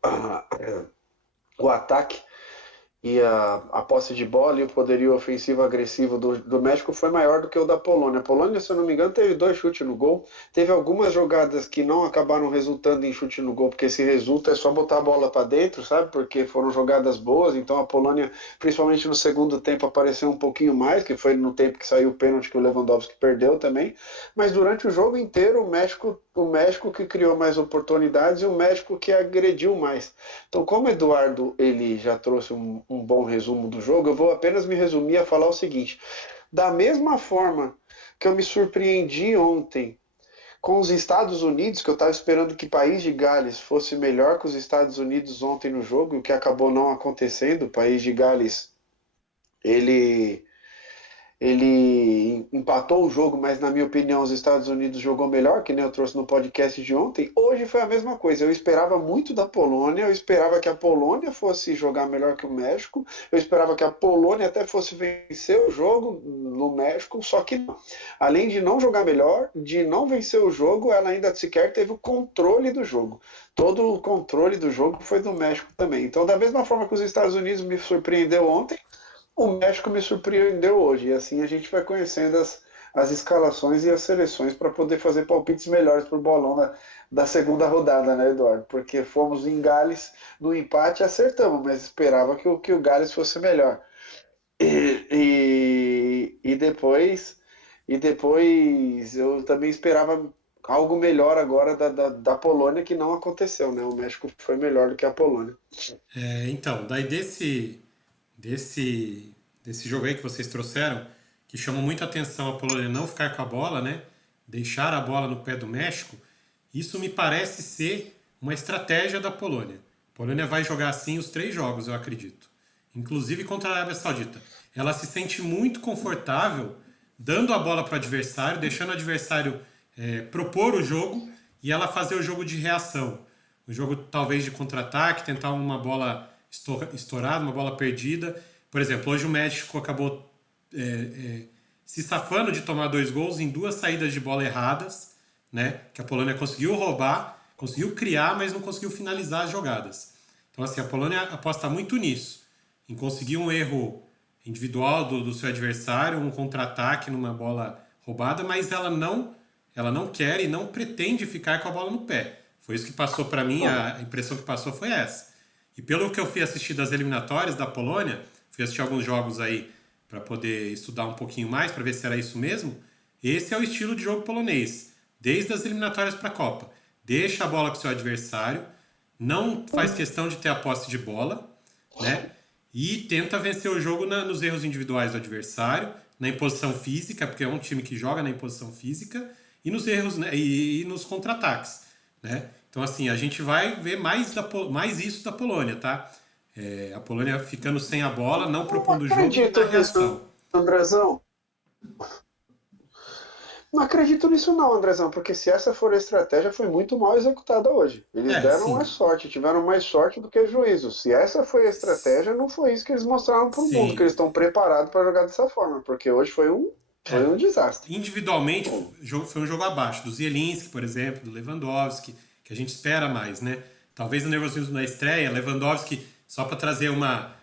o ataque. E a posse de bola e o poderio ofensivo agressivo do México foi maior do que o da Polônia. A Polônia, se eu não me engano, teve 2 chutes no gol. Teve algumas jogadas que não acabaram resultando em chute no gol, porque se resulta é só botar a bola para dentro, sabe? Porque foram jogadas boas. Então a Polônia, principalmente no segundo tempo, apareceu um pouquinho mais, que foi no tempo que saiu o pênalti que o Lewandowski perdeu também. Mas durante o jogo inteiro, o México que criou mais oportunidades e o México que agrediu mais. Então, como o Eduardo ele já trouxe um bom resumo do jogo, eu vou apenas me resumir a falar o seguinte: da mesma forma que eu me surpreendi ontem com os Estados Unidos, que eu estava esperando que o País de Gales fosse melhor que os Estados Unidos ontem no jogo, o que acabou não acontecendo. O País de Gales ele ele empatou o jogo, mas na minha opinião os Estados Unidos jogou melhor, que nem eu trouxe no podcast de ontem. Hoje foi a mesma coisa. Eu esperava muito da Polônia, eu esperava que a Polônia fosse jogar melhor que o México, eu esperava que a Polônia até fosse vencer o jogo no México, só que não. Além de não jogar melhor, de não vencer o jogo, ela ainda sequer teve o controle do jogo. Todo o controle do jogo foi do México também. Então, da mesma forma que os Estados Unidos me surpreendeu ontem, o México me surpreendeu hoje, e assim a gente vai conhecendo as escalações e as seleções para poder fazer palpites melhores para o bolão da segunda rodada, né, Eduardo? Porque fomos em Gales no empate e acertamos, mas esperava que o Gales fosse melhor. E depois eu também esperava algo melhor agora da Polônia, que não aconteceu, né? O México foi melhor do que a Polônia. Então, daí desse, desse jogo aí que vocês trouxeram, que chamou muita atenção a Polônia não ficar com a bola, né? Deixar a bola no pé do México, isso me parece ser uma estratégia da Polônia. A Polônia vai jogar assim os 3 jogos, eu acredito. Inclusive contra a Arábia Saudita. Ela se sente muito confortável dando a bola para o adversário, deixando o adversário propor o jogo e ela fazer o jogo de reação. O jogo talvez de contra-ataque, tentar uma bola estourada, uma bola perdida. Por exemplo, hoje o México acabou se safando de tomar 2 gols em 2 saídas de bola erradas, né? Que a Polônia conseguiu roubar, conseguiu criar, mas não conseguiu finalizar as jogadas. Então, assim, a Polônia aposta muito nisso, em conseguir um erro individual do seu adversário, um contra-ataque numa bola roubada, mas ela não quer e não pretende ficar com a bola no pé. Foi isso que passou para mim, a impressão que passou foi essa. E pelo que eu fui assistir das eliminatórias da Polônia, fui assistir alguns jogos aí para poder estudar um pouquinho mais, para ver se era isso mesmo. Esse é o estilo de jogo polonês, desde as eliminatórias para a Copa. Deixa a bola com o seu adversário, não faz questão de ter a posse de bola, né? E tenta vencer o jogo nos erros individuais do adversário, na imposição física, porque é um time que joga na imposição física, e nos erros, né? E nos contra-ataques, né? Então, assim, a gente vai ver mais isso da Polônia, tá? A Polônia ficando sem a bola, não propondo o jogo e na Acredito nisso, reação. Andrezão. Não acredito nisso não, Andrezão, porque se essa for a estratégia, foi muito mal executada hoje. Eles deram mais Sim, sorte, tiveram mais sorte do que juízo. Se essa foi a estratégia, não foi isso que eles mostraram para o mundo, que sim. eles estão preparados para jogar dessa forma, porque hoje foi um desastre. Individualmente foi um jogo abaixo do Zielinski, por exemplo, do Lewandowski, que a gente espera mais, né? Talvez o nervosismo na estreia, Lewandowski, só para trazer uma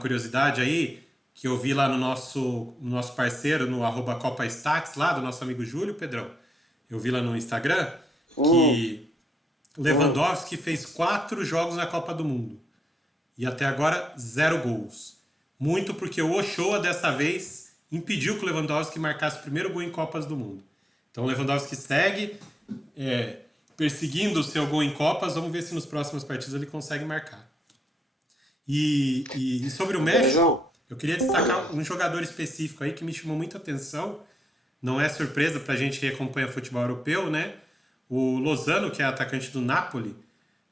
curiosidade aí, que eu vi lá no nosso parceiro, no @Copa Stax, lá do nosso amigo Júlio Pedrão. Eu vi lá no Instagram Hum, que hum. Lewandowski fez 4 jogos na Copa do Mundo e até agora 0 gols. Muito porque o Ochoa dessa vez impediu que o Lewandowski marcasse o primeiro gol em Copas do Mundo. Então o Lewandowski segue perseguindo o seu gol em Copas. Vamos ver se nos próximos partidos ele consegue marcar. E sobre o México, Andrezão, eu queria destacar um jogador específico aí que me chamou muita atenção. Não é surpresa para a gente que acompanha futebol europeu, né? O Lozano, que é atacante do Napoli,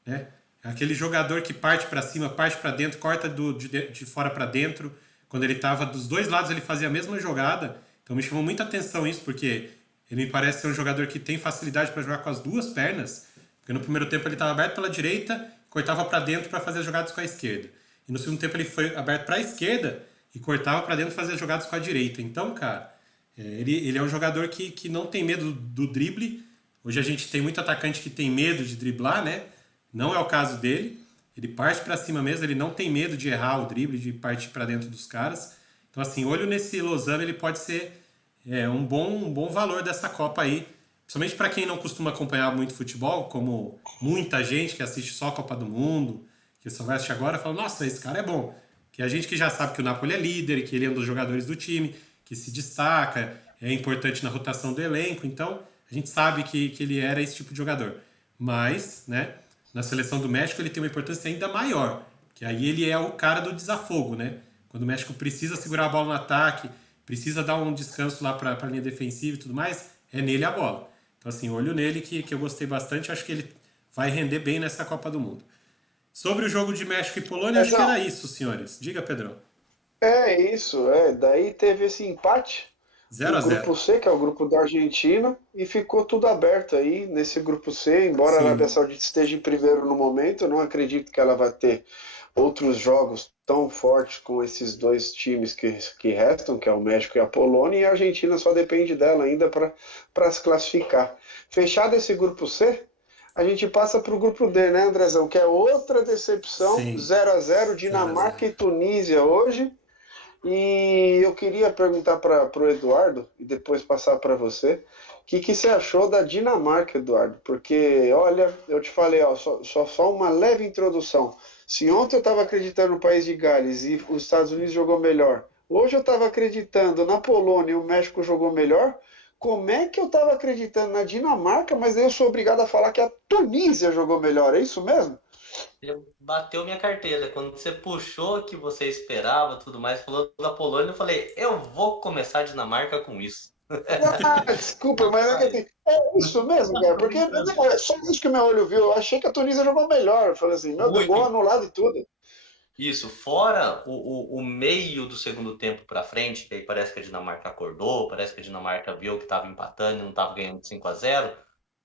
né? É aquele jogador que parte para cima, parte para dentro, corta de fora para dentro. Quando ele estava dos dois lados, ele fazia a mesma jogada. Então me chamou muita atenção isso, porque ele me parece ser um jogador que tem facilidade para jogar com as duas pernas. Porque no primeiro tempo ele estava aberto pela direita, cortava para dentro para fazer as jogadas com a esquerda. E no segundo tempo ele foi aberto para a esquerda e cortava para dentro e fazia as jogadas com a direita. Então, cara, ele é um jogador que não tem medo do drible. Hoje a gente tem muito atacante que tem medo de driblar, né? Não é o caso dele. Ele parte para cima mesmo, ele não tem medo de errar o drible, de partir para dentro dos caras. Então, assim, olho nesse Lozano, ele pode ser um bom valor dessa Copa aí. Principalmente para quem não costuma acompanhar muito futebol, como muita gente que assiste só a Copa do Mundo, que só vai assistir agora, fala, nossa, esse cara é bom. Que a gente que já sabe que o Napoli é líder, que ele é um dos jogadores do time, que se destaca, é importante na rotação do elenco, então a gente sabe que ele era esse tipo de jogador. Mas, né, na seleção do México ele tem uma importância ainda maior, que aí ele é o cara do desafogo, né? Quando o México precisa segurar a bola no ataque, precisa dar um descanso lá para a linha defensiva e tudo mais, é nele a bola. Então, assim, olho nele que eu gostei bastante, acho que ele vai render bem nessa Copa do Mundo. Sobre o jogo de México e Polônia, acho que era Andrezão, isso, senhores. Diga, Pedrão. é isso, daí teve esse empate Zero no a zero. grupo C, que é o grupo da Argentina, e ficou tudo aberto aí nesse grupo C, embora a Arábia Sim, Saudita esteja em primeiro no momento, eu não acredito que ela vai ter outros jogos tão fortes com esses dois times que restam, que é o México e a Polônia, e a Argentina só depende dela ainda para se classificar. Fechado esse grupo C, a gente passa para o grupo D, né, Andrezão? Que é outra decepção, sim. 0-0, Zero a Dinamarca zero. e Tunísia hoje. E eu queria perguntar para o Eduardo e depois passar para você, o que você achou da Dinamarca, Eduardo? Porque, olha, eu te falei, ó, só uma leve introdução. Se ontem eu estava acreditando no país de Gales e os Estados Unidos jogou melhor, hoje eu estava acreditando na Polônia e o México jogou melhor, como é que eu estava acreditando na Dinamarca, mas eu sou obrigado a falar que a Tunísia jogou melhor, é isso mesmo? Você bateu minha carteira. Quando você puxou o que você esperava, tudo mais, falou da Polônia, eu falei, eu vou começar a Dinamarca com isso. Ah, desculpa, mas é que Rapaz, assim, é isso mesmo, cara, tô porque brincando. não, é só isso que meu olho viu. Eu achei que a Tunísia jogou melhor. Eu falei assim, meu Deus, gol Muito. anulado e tudo. Isso, fora o meio do segundo tempo para frente, que aí parece que a Dinamarca acordou, parece que a Dinamarca viu que estava empatando e não estava ganhando de 5-0.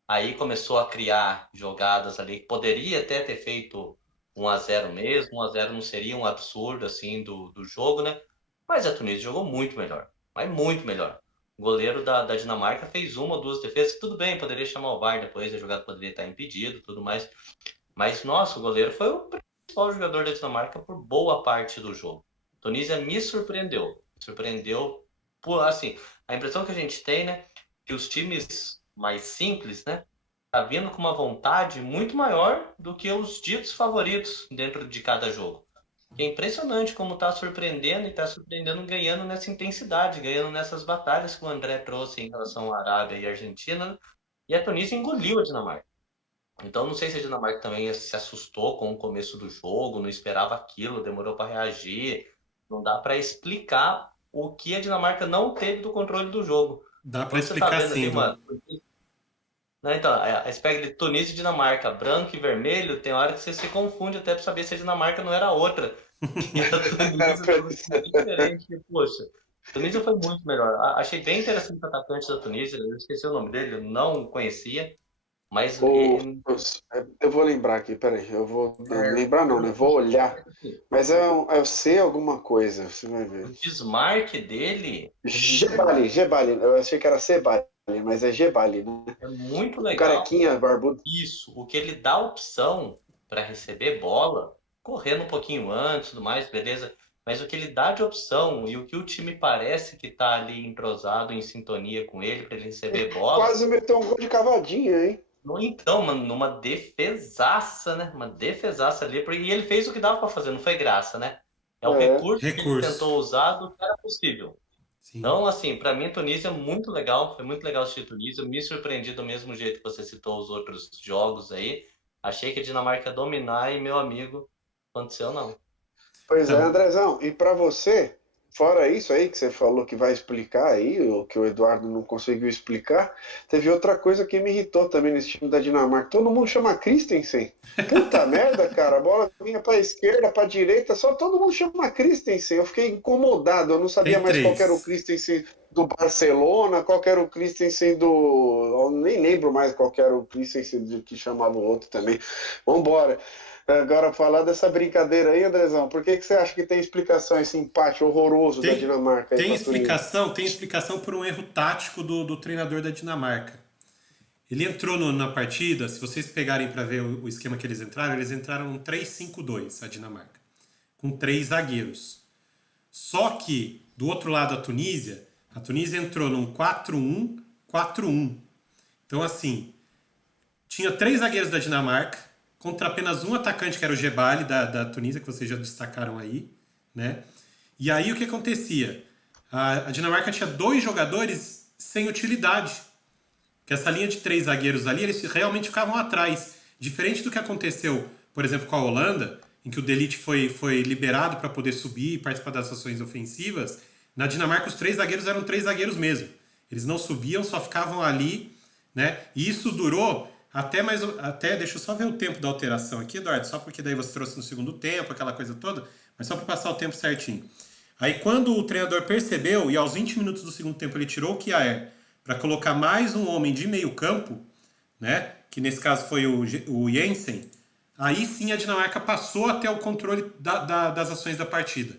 Aí começou a criar jogadas ali que poderia até ter feito 1-0 mesmo. 1-0 não seria um absurdo assim do jogo, né? Mas a Tunísia jogou muito melhor, mas muito melhor. O goleiro da Dinamarca fez uma ou duas defesas, tudo bem, poderia chamar o VAR depois, a jogada poderia estar impedido, tudo mais. Mas, nossa, o goleiro foi o principal jogador da Dinamarca por boa parte do jogo. A Tunísia me surpreendeu. Surpreendeu por, assim, a impressão que a gente tem, né, que os times mais simples, né, tá vindo com uma vontade muito maior do que os ditos favoritos dentro de cada jogo. É impressionante como tá surpreendendo e tá surpreendendo ganhando nessa intensidade, ganhando nessas batalhas que o André trouxe em relação à Arábia e Argentina, né? E a Tunísia engoliu a Dinamarca. Então, não sei se a Dinamarca também se assustou com o começo do jogo, não esperava aquilo, demorou para reagir. Não dá para explicar o que a Dinamarca não teve do controle do jogo. Dá pra Quando você tá explicar vendo assim, ali, Du. mano. Né, então, a espécie de Tunísia e Dinamarca, branco e vermelho, tem hora que você se confunde até para saber se a Dinamarca não era outra. E a Tunísia estava diferente. Poxa, a Tunísia foi muito melhor. Achei bem interessante o atacante da Tunísia, eu esqueci o nome dele, eu não conhecia, mas O, eu vou lembrar aqui, peraí, eu vou lembrar não, né? Vou olhar. Mas eu sei alguma coisa, você vai o ver. desmarque dele Gebali, eu achei que era Sebali, mas é Gebali, né? é muito O legal. carequinha barbudo. Isso, o que ele dá opção para receber bola, correndo um pouquinho antes, tudo mais, beleza. Mas o que ele dá de opção e o que o time parece que tá ali entrosado, em sintonia com ele para ele receber bola. Quase meteu um gol de cavadinha, hein? Então, mano, numa defesaça, né? Uma defesaça ali. E ele fez o que dava para fazer, não foi graça, né? É o É. recurso que ele Recurso. tentou usar do que era possível. Sim. Então, assim, para mim, a Tunísia é muito legal. Foi muito legal assistir a Tunísia. Me surpreendi do mesmo jeito que você citou os outros jogos aí. Achei que a Dinamarca ia dominar e, meu amigo, aconteceu não. Pois é, Então, Andrezão, e para você, fora isso aí que você falou que vai explicar aí, o que o Eduardo não conseguiu explicar, teve outra coisa que me irritou também nesse time da Dinamarca. Todo mundo chama Christensen. Puta merda, cara, a bola vinha pra esquerda, pra direita, só todo mundo chama Christensen. Eu fiquei incomodado, eu não sabia tem mais qual que era o três. Christensen do Barcelona, qual que era o Christensen do. Eu nem lembro mais qual que era o Christensen que chamava o outro também. Vambora. Agora, falar dessa brincadeira aí, Andrezão, por que, que você acha que tem explicação esse empate horroroso da Tem, Dinamarca aí tem para a Tunísia? explicação por um erro tático do treinador da Dinamarca. Ele entrou na partida, se vocês pegarem para ver o esquema que eles entraram num 3-5-2, a Dinamarca, com três zagueiros. Só que, do outro lado, a Tunísia entrou num 4-1-4-1. Então, assim, tinha três zagueiros da Dinamarca, contra apenas um atacante, que era o Gebali, da Tunísia, que vocês já destacaram aí, né? E aí, o que acontecia? A Dinamarca tinha dois jogadores sem utilidade, que essa linha de três zagueiros ali, eles realmente ficavam atrás. Diferente do que aconteceu, por exemplo, com a Holanda, em que o De Ligt foi liberado para poder subir e participar das ações ofensivas, na Dinamarca os três zagueiros eram três zagueiros mesmo. Eles não subiam, só ficavam ali, né? E isso durou até, deixa eu só ver o tempo da alteração aqui, Eduardo, só porque daí você trouxe no segundo tempo, aquela coisa toda, mas só para passar o tempo certinho. Aí quando o treinador percebeu, e aos 20 minutos do segundo tempo ele tirou o Kjaer para colocar mais um homem de meio campo, né? Que nesse caso foi o Jensen, aí sim a Dinamarca passou até o controle das ações da partida,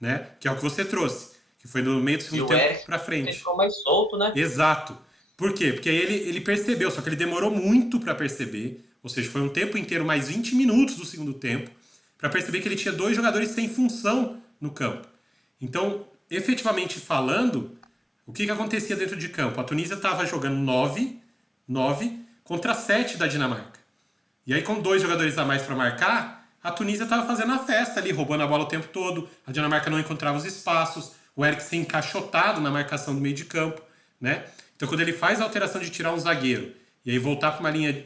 né? Que é o que você trouxe, que foi no meio do E segundo o tempo Eric para frente. ficou mais solto, né? Exato. Por quê? Porque aí ele percebeu, só que ele demorou muito para perceber, ou seja, foi um tempo inteiro, mais 20 minutos do segundo tempo, para perceber que ele tinha dois jogadores sem função no campo. Então, efetivamente falando, o que acontecia dentro de campo? A Tunísia estava jogando 9 contra 7 da Dinamarca. E aí, com dois jogadores a mais para marcar, a Tunísia estava fazendo a festa ali, roubando a bola o tempo todo. A Dinamarca não encontrava os espaços. O Eriksen encaixotado na marcação do meio de campo, né? Então, quando ele faz a alteração de tirar um zagueiro e aí voltar para uma linha,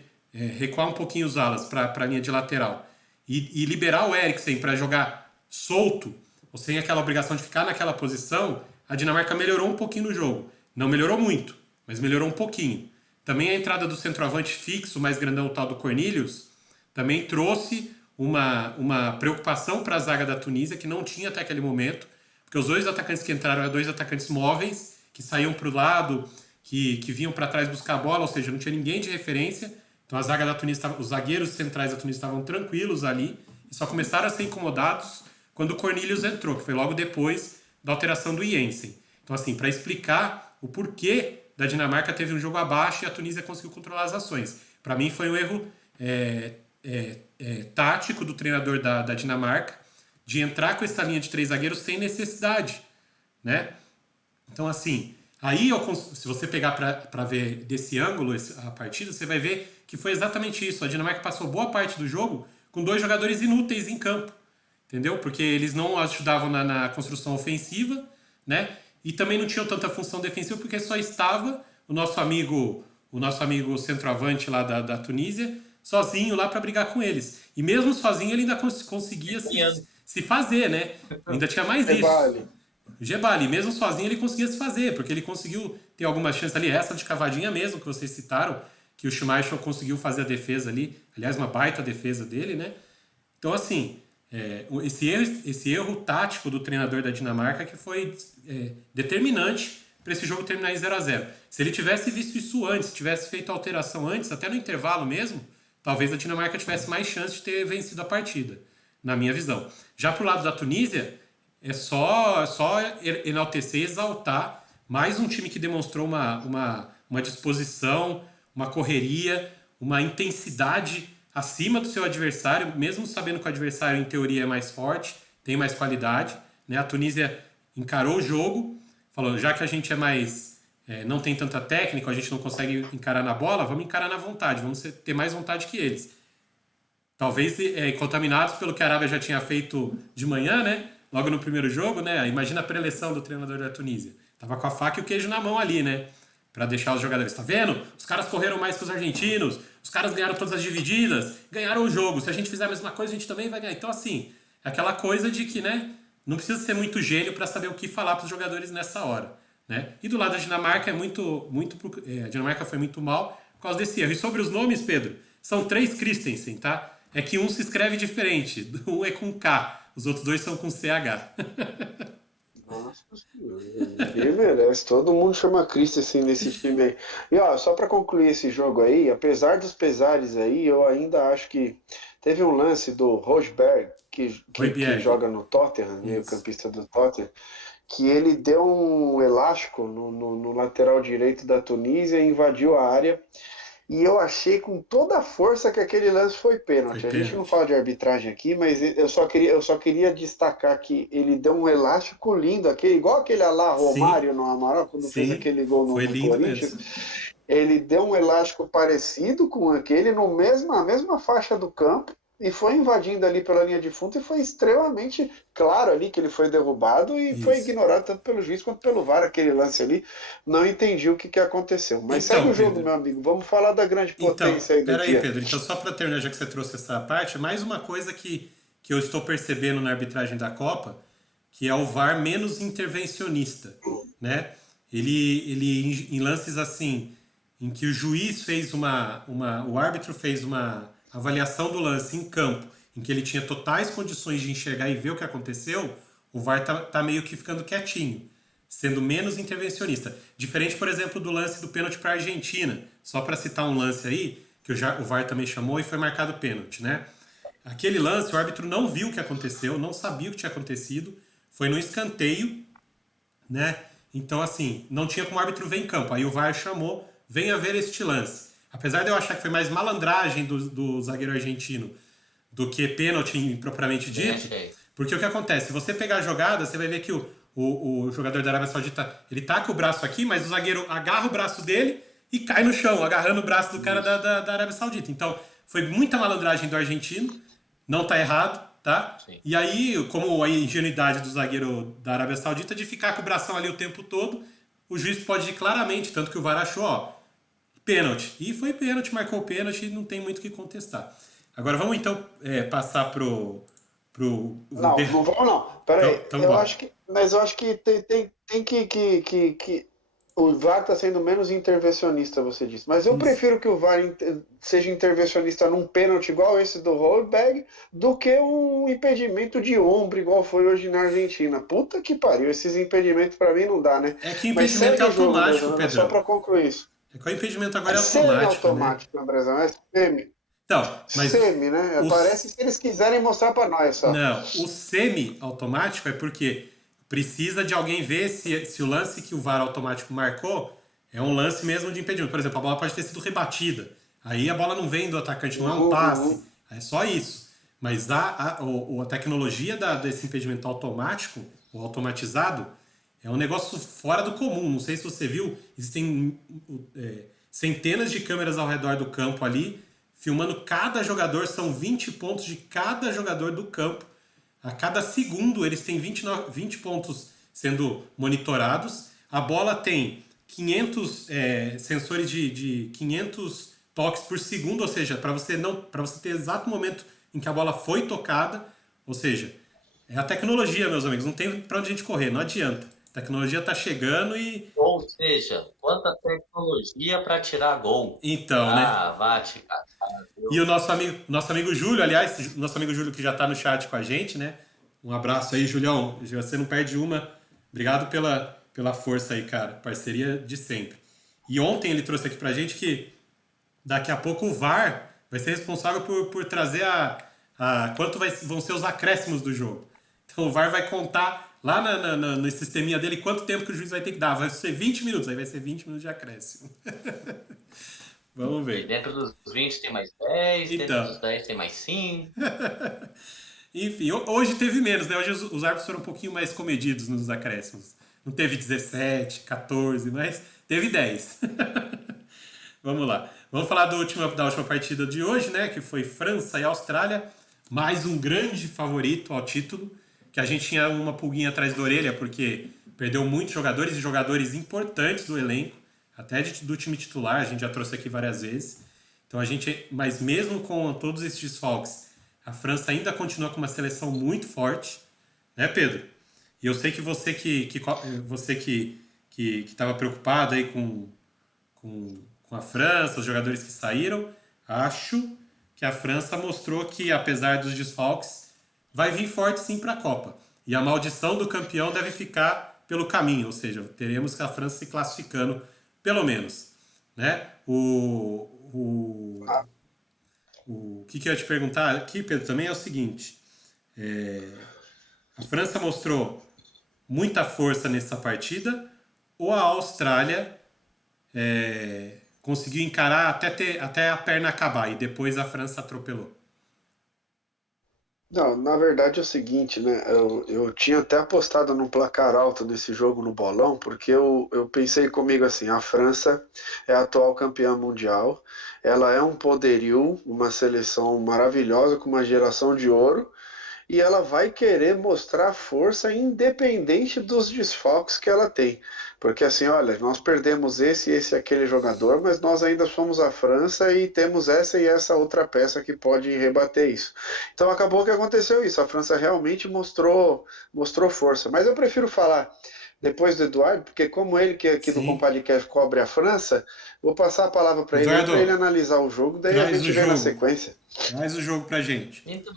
recuar um pouquinho os alas para a linha de lateral e liberar o Eriksen para jogar solto, ou sem aquela obrigação de ficar naquela posição, a Dinamarca melhorou um pouquinho no jogo. Não melhorou muito, mas melhorou um pouquinho. Também a entrada do centroavante fixo, mais grandão, o tal do Cornelius, também trouxe uma preocupação para a zaga da Tunísia, que não tinha até aquele momento, porque os dois atacantes que entraram eram dois atacantes móveis, que saíam para o lado, que vinham para trás buscar a bola, ou seja, não tinha ninguém de referência. Então a zaga da Tunísia, os zagueiros centrais da Tunísia estavam tranquilos ali, e só começaram a ser incomodados quando o Cornelius entrou, que foi logo depois da alteração do Jensen. Então, assim, para explicar o porquê da Dinamarca teve um jogo abaixo e a Tunísia conseguiu controlar as ações. Para mim foi um erro tático do treinador da Dinamarca de entrar com essa linha de três zagueiros sem necessidade, né? Então, assim, aí se você pegar para ver desse ângulo a partida, você vai ver que foi exatamente isso. A Dinamarca passou boa parte do jogo com dois jogadores inúteis em campo, entendeu? Porque eles não ajudavam na construção ofensiva, né? E também não tinham tanta função defensiva porque só estava o nosso amigo centroavante lá da Tunísia, sozinho lá para brigar com eles. E mesmo sozinho ele ainda conseguia se fazer, né? Ainda tinha mais isso. Vale. O Gebali, mesmo sozinho, ele conseguia se fazer, porque ele conseguiu ter algumas chances ali, essa de cavadinha mesmo, que vocês citaram, que o Schmeichel conseguiu fazer a defesa ali, aliás, uma baita defesa dele, né? Então, assim, esse erro tático do treinador da Dinamarca que foi determinante para esse jogo terminar em 0-0. Se ele tivesse visto isso antes, tivesse feito a alteração antes, até no intervalo mesmo, talvez a Dinamarca tivesse mais chance de ter vencido a partida, na minha visão. Já pro lado da Tunísia, é só enaltecer e exaltar mais um time que demonstrou uma disposição, uma correria, uma intensidade acima do seu adversário, mesmo sabendo que o adversário, em teoria, é mais forte, tem mais qualidade, né? A Tunísia encarou o jogo, falou, já que a gente é mais... não tem tanta técnica, a gente não consegue encarar na bola, vamos encarar na vontade, vamos ter mais vontade que eles. Talvez contaminados pelo que a Arábia já tinha feito de manhã, né? Logo no primeiro jogo, né? Imagina a preleção do treinador da Tunísia. Tava com a faca e o queijo na mão ali, né? Pra deixar os jogadores. Tá vendo? Os caras correram mais que os argentinos. Os caras ganharam todas as divididas. Ganharam o jogo. Se a gente fizer a mesma coisa, a gente também vai ganhar. Então, assim, é aquela coisa de que, né? Não precisa ser muito gênio para saber o que falar pros jogadores nessa hora, né? E do lado da Dinamarca, a Dinamarca foi muito mal por causa desse erro. E sobre os nomes, Pedro, são 3 Christensen, tá? É que um se escreve diferente. Um é com K. Os outros 2 são com CH. Nossa senhora, ninguém merece. Todo mundo chama Christensen nesse time aí. E ó, só para concluir esse jogo aí, apesar dos pesares aí, eu ainda acho que teve um lance do Rosberg, que joga no Tottenham, meio campista do Tottenham, que ele deu um elástico no lateral direito da Tunísia e invadiu a área. E eu achei com toda a força que aquele lance foi pênalti. A gente não fala de arbitragem aqui, mas eu só queria destacar que ele deu um elástico lindo, igual aquele Alá Romário no Amaral, quando fez aquele gol no Corinthians. Mesmo. Ele deu um elástico parecido com aquele, na mesma faixa do campo, e foi invadindo ali pela linha de fundo, e foi extremamente claro ali que ele foi derrubado e foi ignorado tanto pelo juiz quanto pelo VAR, aquele lance ali. Não entendi o que aconteceu. Mas então, segue o jogo, Pedro, meu amigo. Vamos falar da grande potência aí do dia. Peraí, Pedro. Então, só para terminar, já que você trouxe essa parte, mais uma coisa que eu estou percebendo na arbitragem da Copa, que é o VAR menos intervencionista, né? Ele em lances assim, em que o juiz fez o árbitro fez uma avaliação do lance em campo, em que ele tinha totais condições de enxergar e ver o que aconteceu, o VAR tá meio que ficando quietinho, sendo menos intervencionista. Diferente, por exemplo, do lance do pênalti para a Argentina, só para citar um lance aí, que o VAR também chamou e foi marcado pênalti, né? Aquele lance, o árbitro não viu o que aconteceu, não sabia o que tinha acontecido, foi no escanteio, né? Então, assim, não tinha como o árbitro ver em campo. Aí o VAR chamou, venha ver este lance. Apesar de eu achar que foi mais malandragem do zagueiro argentino do que pênalti propriamente dito, porque o que acontece? Se você pegar a jogada, você vai ver que o jogador da Arábia Saudita, ele tá com o braço aqui, mas o zagueiro agarra o braço dele e cai no chão, agarrando o braço do cara da Arábia Saudita. Então, foi muita malandragem do argentino, não tá errado, tá? Sim. E aí, como a ingenuidade do zagueiro da Arábia Saudita de ficar com o bração ali o tempo todo, o juiz pode ir claramente, tanto que o VAR achou, ó, pênalti. E foi pênalti, marcou pênalti e não tem muito o que contestar. Agora vamos então passar pro... Não vamos não. Peraí. Então, eu acho que tem que o VAR está sendo menos intervencionista, você disse. Mas eu prefiro que o VAR seja intervencionista num pênalti igual esse do Rosberg do que um impedimento de ombro igual foi hoje na Argentina. Puta que pariu. Esses impedimentos para mim não dá, né? É que o impedimento é automático, Pedro. Só para concluir isso. É que o impedimento agora é automático, automático, né? Brasil, é semi. Então, mas semi, né? Parece que eles quiserem mostrar para nós só. Não, o semi-automático é porque precisa de alguém ver se o lance que o VAR automático marcou é um lance mesmo de impedimento. Por exemplo, a bola pode ter sido rebatida. Aí a bola não vem do atacante, não é um passe. É só isso. Mas a tecnologia desse impedimento automático, ou automatizado, é um negócio fora do comum. Não sei se você viu, existem centenas de câmeras ao redor do campo ali, filmando cada jogador, são 20 pontos de cada jogador do campo. A cada segundo eles têm 20 pontos sendo monitorados. A bola tem 500 sensores de 500 toques por segundo, ou seja, para você ter exato momento em que a bola foi tocada, ou seja, é a tecnologia, meus amigos, não tem para onde a gente correr, não adianta. A tecnologia tá chegando e Ou seja, quanta tecnologia para tirar gol. então, né? Vá te catar, E viu? o nosso amigo Júlio, aliás, nosso amigo Júlio que já tá no chat com a gente, né? Um abraço aí, Julião. Você não perde uma. Obrigado pela força aí, cara. Parceria de sempre. E ontem ele trouxe aqui pra gente que daqui a pouco o VAR vai ser responsável por trazer quanto vão ser os acréscimos do jogo. Então o VAR vai contar lá no sisteminha dele quanto tempo que o juiz vai ter que dar. Vai ser 20 minutos, aí vai ser 20 minutos de acréscimo. Vamos E ver. dentro dos 20 tem mais 10, dentro Então. dos 10 tem mais 5. Enfim, hoje teve menos, né? Hoje os árbitros foram um pouquinho mais comedidos nos acréscimos. Não teve 17, 14, mas teve 10. Vamos lá. Vamos falar da última partida de hoje, né? Que foi França e Austrália. Mais um grande favorito ao título. Que a gente tinha uma pulguinha atrás da orelha, porque perdeu muitos jogadores e jogadores importantes do elenco. Até do time titular, a gente já trouxe aqui várias vezes. Então mas mesmo com todos esses desfalques, a França ainda continua com uma seleção muito forte, né, Pedro? E eu sei que você que estava preocupado aí com a França, os jogadores que saíram, acho que a França mostrou que, apesar dos desfalques, vai vir forte sim para a Copa. E a maldição do campeão deve ficar pelo caminho, ou seja, teremos a França se classificando, pelo menos. Né? O que eu ia te perguntar aqui, Pedro, também é o seguinte. A França mostrou muita força nessa partida ou a Austrália conseguiu encarar até a perna acabar e depois a França atropelou? Não, na verdade é o seguinte, né? Eu tinha até apostado num placar alto nesse jogo no bolão, porque eu pensei comigo assim: a França é a atual campeã mundial, ela é um poderio, uma seleção maravilhosa, com uma geração de ouro, e ela vai querer mostrar força independente dos desfalques que ela tem. Porque assim, olha, nós perdemos esse e aquele jogador, mas nós ainda somos a França e temos essa e essa outra peça que pode rebater isso. Então acabou que aconteceu isso. A França realmente mostrou força. Mas eu prefiro falar depois do Eduardo, porque como ele que aqui do Sim. Compadecast cobre a França, vou passar a palavra para Eduardo, ele analisar o jogo, daí a traz gente o vê na jogo. sequência. Traz o jogo pra gente. Então,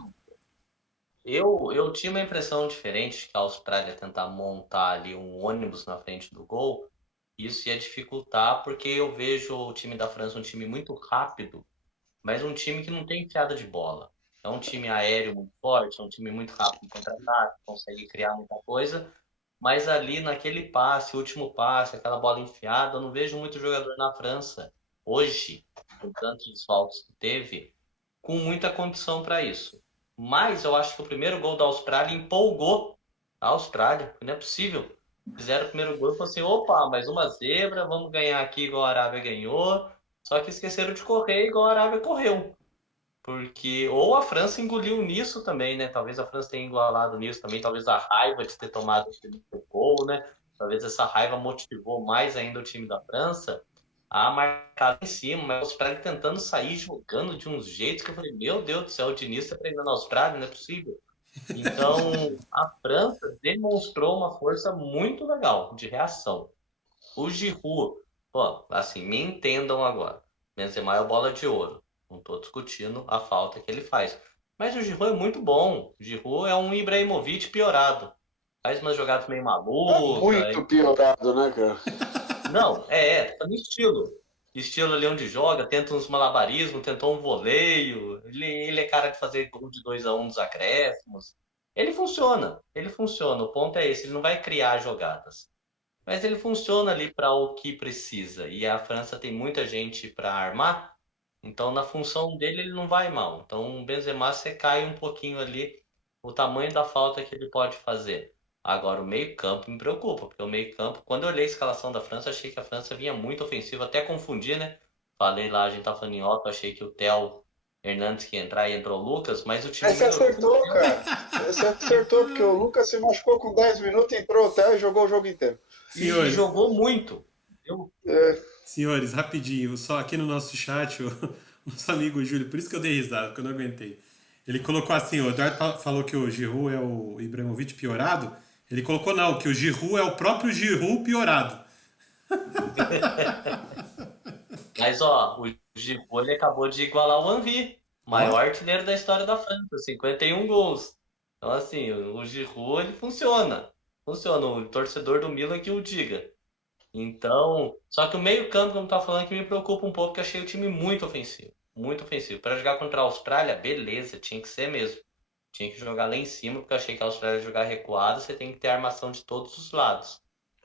eu tinha uma impressão diferente que a Austrália tentar montar ali um ônibus na frente do gol. Isso ia dificultar, porque eu vejo o time da França um time muito rápido, mas um time que não tem enfiada de bola. É um time aéreo muito forte, é um time muito rápido em contra-ataque, consegue criar muita coisa, mas ali naquele passe, último passe, aquela bola enfiada, eu não vejo muito jogador na França hoje, com tantos desfalques que teve, com muita condição para isso. Mas eu acho que o primeiro gol da Austrália empolgou a Austrália, porque não é possível. Fizeram o primeiro gol e falaram assim: opa, mais uma zebra, vamos ganhar aqui igual a Arábia ganhou. Só que esqueceram de correr igual a Arábia correu. Porque, ou a França engoliu nisso também, né? Talvez a França tenha igualado nisso também, talvez a raiva de ter tomado o primeiro gol, né? Talvez essa raiva motivou mais ainda o time da França a marcar em cima, mas a Austrália tentando sair jogando de uns jeitos que eu falei: meu Deus do céu, o Diniz tá treinando a Austrália, não é possível. Então, a França demonstrou uma força muito legal de reação. O Giroud, pô, assim, me entendam agora. Benzema é a bola de ouro. Não tô discutindo a falta que ele faz. Mas o Giroud é muito bom. O Giroud é um Ibrahimovic piorado. Faz umas jogadas meio É malucas. muito piorado, né, cara? Não, tá no estilo. Estilo ali onde joga, tenta uns malabarismos, tentou um voleio. Ele é cara de fazer gol de 2-1 nos acréscimos. Ele funciona. O ponto é esse, ele não vai criar jogadas. Mas ele funciona ali para o que precisa. E a França tem muita gente para armar, então na função dele ele não vai mal. Então o Benzema você cai um pouquinho ali o tamanho da falta que ele pode fazer. Agora o meio-campo me preocupa, porque o meio-campo, quando eu olhei a escalação da França, achei que a França vinha muito ofensiva, até confundi, né? Falei lá, a gente tá falando em off, achei que o Theo Hernandes que ia entrar e entrou o Lucas, mas o time Aí você melhorou acertou, muito. cara. Você acertou, porque o Lucas se machucou com 10 minutos, entrou até e jogou o jogo inteiro. E Senhores, jogou muito. Eu É, Senhores, rapidinho, só aqui no nosso chat, o nosso amigo Júlio, por isso que eu dei risada, porque eu não aguentei. Ele colocou assim, o Eduardo falou que o Giroud é o Ibrahimovic piorado. Ele colocou não, que o Giroud é o próprio Giroud piorado. Mas, ó, o Giroud ele acabou de igualar o Henry, Ó, maior artilheiro da história da França, 51 gols. Então, assim, o Giroud, ele funciona. Funciona, o torcedor do Milan que o diga. Então, só que o meio-campo, como tá falando, que me preocupa um pouco, porque eu achei o time muito ofensivo. Muito ofensivo. Para jogar contra a Austrália, beleza, tinha que ser mesmo. Tinha que jogar lá em cima, porque eu achei que a Austrália ia jogar recuado, você tem que ter armação de todos os lados.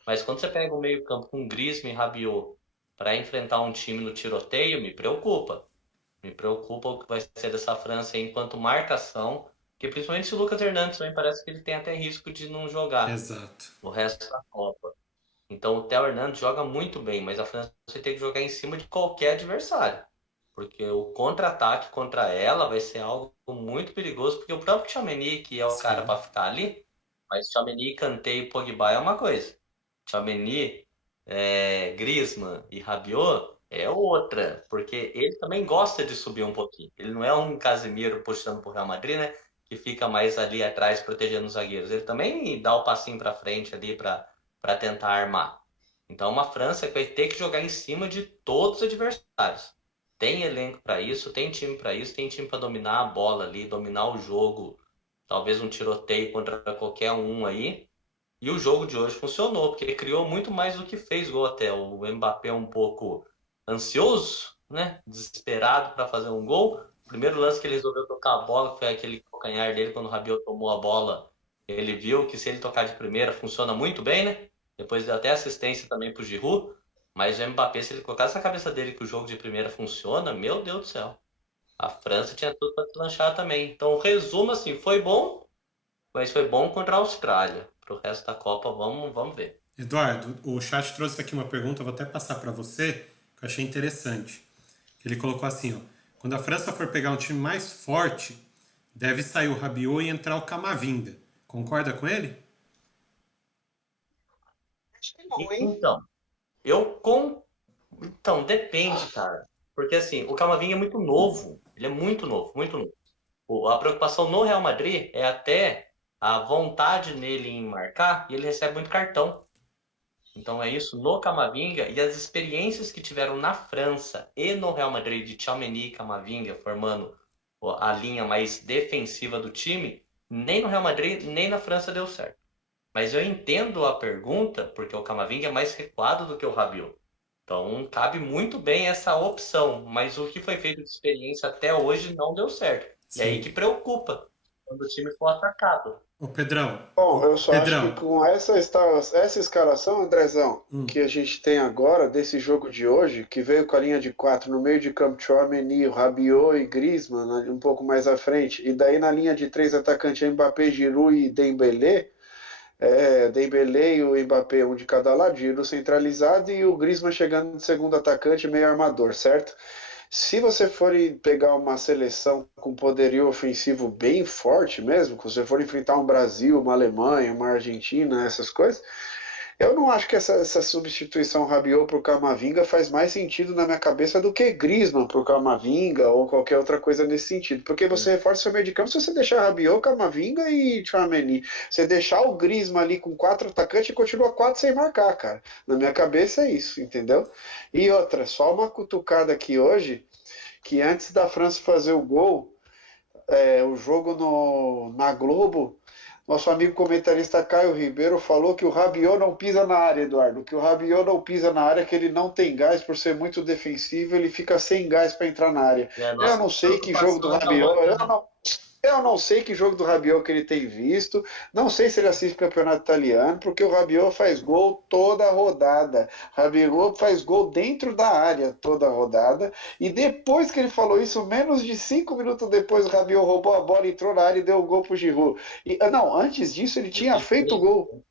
Mas quando você pega o meio-campo com Griezmann e Rabiot para enfrentar um time no tiroteio, me preocupa. Me preocupa o que vai ser dessa França aí enquanto marcação, porque principalmente se o Lucas Hernandes também parece que ele tem até risco de não jogar exato. o resto da Copa. Então o Theo Hernandes joga muito bem, mas a França vai ter que jogar em cima de qualquer adversário. Porque o contra-ataque contra ela vai ser algo muito perigoso, porque o próprio Tchouaméni, que é o cara Sim. para ficar ali, mas Tchouaméni, Kanté e Pogba é uma coisa. Tchouaméni, Griezmann e Rabiot é outra, porque ele também gosta de subir um pouquinho. Ele não é um Casemiro puxando pro Real Madrid, né? Que fica mais ali atrás protegendo os zagueiros. Ele também dá o passinho para frente ali para tentar armar. Então, uma França que vai ter que jogar em cima de todos os adversários. Tem elenco para isso, tem time para isso, tem time para dominar a bola ali, dominar o jogo. Talvez um tiroteio contra qualquer um aí. E o jogo de hoje funcionou, porque ele criou muito mais do que fez gol até. O Mbappé um pouco ansioso, né? Desesperado para fazer um gol. O primeiro lance que ele resolveu tocar a bola foi aquele calcanhar dele quando o Rabiot tomou a bola. Ele viu que se ele tocar de primeira funciona muito bem, né? Depois deu até assistência também pro Giroud. Mas o Mbappé, se ele colocasse na cabeça dele que o jogo de primeira funciona, meu Deus do céu. A França tinha tudo para deslanchar também. Então, o resumo assim, foi bom, mas foi bom contra a Austrália. Pro resto da Copa, vamos ver. Eduardo, o chat trouxe aqui uma pergunta, eu vou até passar para você, que eu achei interessante. Ele colocou assim, ó, quando a França for pegar um time mais forte, deve sair o Rabiot e entrar o Camavinga. Concorda com ele? Acho que não, hein? Então, eu com. Então, depende, cara. Porque assim, o Camavinga é muito novo. Ele é muito novo, muito novo. A preocupação no Real Madrid é até a vontade nele em marcar e ele recebe muito cartão. Então é isso no Camavinga e as experiências que tiveram na França e no Real Madrid de Tchouaméni e Camavinga formando a linha mais defensiva do time, nem no Real Madrid nem na França deu certo. Mas eu entendo a pergunta porque o Camavinga é mais recuado do que o Rabiot. Então cabe muito bem essa opção, mas o que foi feito de experiência até hoje não deu certo. E aí Sim. que preocupa quando o time for atacado. Ô Pedrão, Bom, ô eu só acho que Pedrão, com essa escalação, Andrezão, que a gente tem agora, desse jogo de hoje, que veio com a linha de 4 no meio de campo, Tchouaméni, Rabiot e Griezmann, né, um pouco mais à frente, e daí na linha de 3 atacantes, Mbappé, Giroud e Dembélé, Dembélé e o Mbappé, um de cada lado, Giroud centralizado e o Griezmann chegando de segundo atacante, meio armador, certo? Se você for pegar uma seleção com poderio ofensivo bem forte mesmo, se você for enfrentar um Brasil, uma Alemanha, uma Argentina, essas coisas, eu não acho que essa substituição Rabiot para o Camavinga faz mais sentido na minha cabeça do que Griezmann para o Camavinga ou qualquer outra coisa nesse sentido. Porque você reforça o seu meio de campo se você deixar Rabiot, Camavinga e Tchouaméni. Você deixar o Griezmann ali com 4 atacantes e continua 4 sem marcar, cara. Na minha cabeça é isso, entendeu? E outra, só uma cutucada aqui hoje, que antes da França fazer o gol, o jogo na Globo, nosso amigo comentarista Caio Ribeiro falou que o Rabiot não pisa na área, Eduardo. Que o Rabiot não pisa na área, que ele não tem gás por ser muito defensivo, ele fica sem gás para entrar na área. E a Eu nossa não sei que jogo do preocupação é Rabiot, outra, né? eu não sei que jogo do Rabiot que ele tem visto, não sei se ele assiste campeonato italiano, porque o Rabiot faz gol toda a rodada. Rabiot faz gol dentro da área toda a rodada. E depois que ele falou isso, menos de 5 minutos depois, o Rabiot roubou a bola, entrou na área e deu o gol pro Giroud. Não, antes disso ele Ele tinha fez feito o três. gol.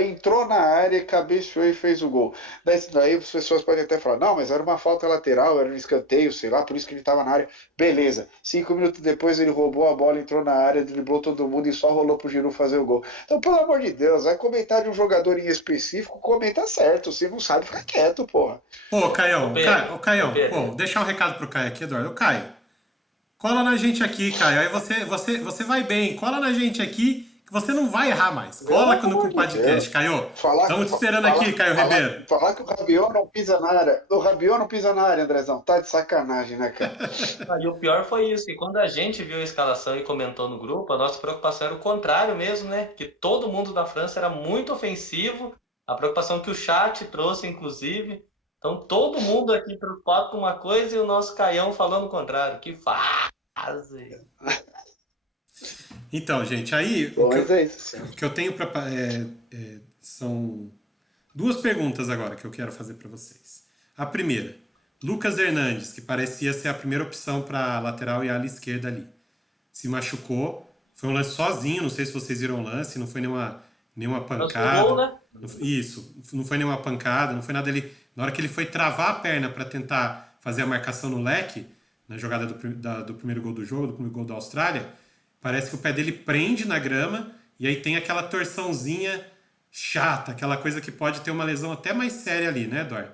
entrou na área, cabeceou e fez o gol. Daí as pessoas podem até falar, não, mas era uma falta lateral, era um escanteio, sei lá, por isso que ele estava na área. Beleza. 5 minutos depois ele roubou a bola, entrou na área, driblou todo mundo e só rolou pro Giroud fazer o gol. Então, pelo amor de Deus, vai comentar de um jogador em específico, comenta certo. Se não sabe, fica quieto, porra. Pô, Ô, Caião, Pedro, Ô, Caião, ô, Pedro, pô, deixar um recado pro Caio aqui, Eduardo. Ô, Caio, cola na gente aqui, Caio. Aí você vai bem. Cola na gente aqui que você não vai errar mais. Pelo Cola com amor o de Deus. podcast, Caio. Falar, Estamos te esperando aqui, falar, Caio falar, Ribeiro. falar que o Rabiot não pisa na área. O Rabiot não pisa na área, Andrezão. Tá de sacanagem, né, cara? e o pior foi isso, que quando a gente viu a escalação e comentou no grupo, a nossa preocupação era o contrário mesmo, né? Que todo mundo da França era muito ofensivo, a preocupação que o chat trouxe, inclusive. Então todo mundo aqui preocupado com uma coisa e o nosso Caião falando o contrário. Que fase! Então, gente, aí Bom, mas é isso, sim. o que eu tenho para são duas perguntas agora que eu quero fazer para vocês. A primeira, Lucas Hernandes, que parecia ser a primeira opção para lateral e ala esquerda ali, se machucou. Foi um lance sozinho, não sei se vocês viram o lance, não foi nenhuma Transformou, pancada. né? Isso, não foi nenhuma pancada, não foi nada ali. Na hora que ele foi travar a perna para tentar fazer a marcação no leque, na jogada do primeiro gol do jogo, do primeiro gol da Austrália, parece que o pé dele prende na grama e aí tem aquela torçãozinha chata, aquela coisa que pode ter uma lesão até mais séria ali, né, Eduardo?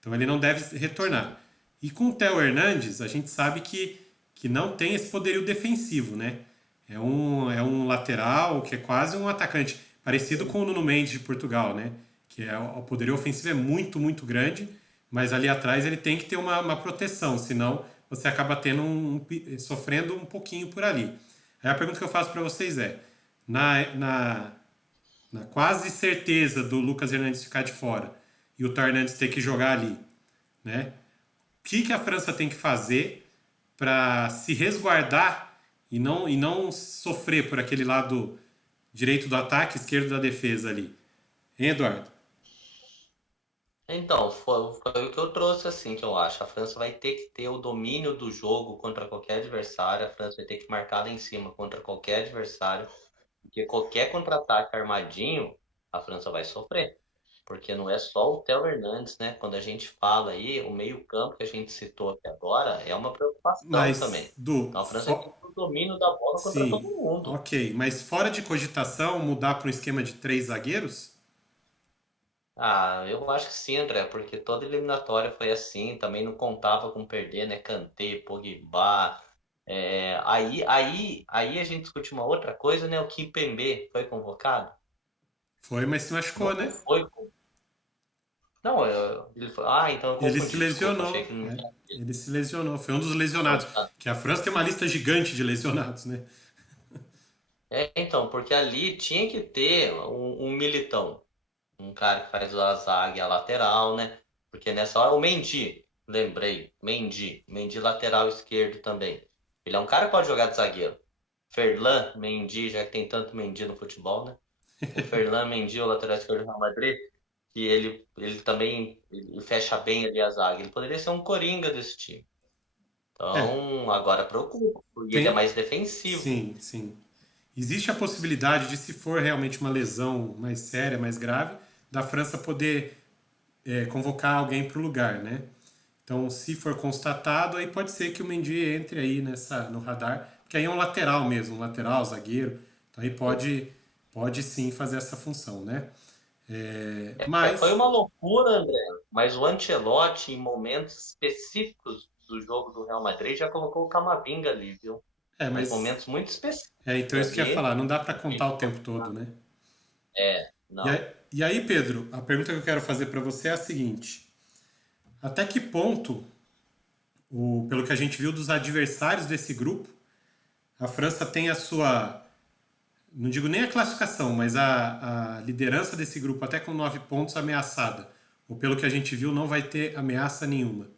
Então ele não deve retornar. E com o Theo Hernandes, a gente sabe que não tem esse poderio defensivo, né? É um lateral que é quase um atacante, parecido com o Nuno Mendes de Portugal, né? Que o poderio ofensivo é muito, muito grande, mas ali atrás ele tem que ter uma proteção, senão você acaba tendo sofrendo um pouquinho por ali. Aí a pergunta que eu faço para vocês é, na quase certeza do Lucas Hernandes ficar de fora e o Theo Hernandes ter que jogar ali, né? O que a França tem que fazer para se resguardar e não sofrer por aquele lado direito do ataque, esquerdo da defesa ali? Hein, Eduardo? Então, foi o que eu trouxe, assim, que eu acho. A França vai ter que ter o domínio do jogo contra qualquer adversário. A França vai ter que marcar lá em cima contra qualquer adversário. Porque qualquer contra-ataque armadinho, a França vai sofrer. Porque não é só o Theo Hernandes, né? Quando a gente fala aí, o meio-campo que a gente citou aqui agora é uma preocupação Mas, também. Du, Então a França tem que ter o domínio da bola contra todo sim, mundo. ok. Mas fora de cogitação, mudar para um esquema de 3 zagueiros? Ah, eu acho que sim, André, porque toda eliminatória foi assim, também não contava com perder, né? Kanté, Pogba. Aí a gente discute uma outra coisa, né? O Kimpembe foi convocado? Foi, mas se machucou, Não né? foi. Não, ele foi. Ah, então eu Ele se confundi, desculpa, achei lesionou, que não né? tinha. Ele se lesionou. Foi um dos lesionados. Então, tá. Que a França tem uma lista gigante de lesionados, né? Então, porque ali tinha que ter um militão, um cara que faz a zaga e a lateral, né? Porque nessa hora o Mendy, lembrei, Mendy lateral esquerdo também. Ele é um cara que pode jogar de zagueiro. Ferlan, Mendy, já que tem tanto Mendy no futebol, né? O Ferlan Mendy, o lateral esquerdo do Real Madrid, que ele também ele fecha bem ali a zaga. Ele poderia ser um coringa desse time. É, Então, agora preocupa. E ele é tem. mais defensivo. Sim, sim. Existe a possibilidade de, se for realmente uma lesão mais séria, mais grave, da França poder convocar alguém para o lugar, né? Então, se for constatado, aí pode ser que o Mendy entre aí no radar, porque aí é um lateral mesmo, um lateral, zagueiro. Então aí pode sim fazer essa função, né? Foi Mas, uma loucura, André, mas o Ancelotti, em momentos específicos do jogo do Real Madrid, já colocou o Camavinga ali, viu? é, Mas mas, momentos muito específicos então isso que eu ia ali. falar, não dá para contar o tempo todo, né? E Não. aí, Pedro, a pergunta que eu quero fazer para você é a seguinte: até que ponto, pelo que a gente viu dos adversários desse grupo, a França tem a sua, não digo nem a classificação, mas a liderança desse grupo até com 9 pontos ameaçada? Ou pelo que a gente viu, não vai ter ameaça nenhuma?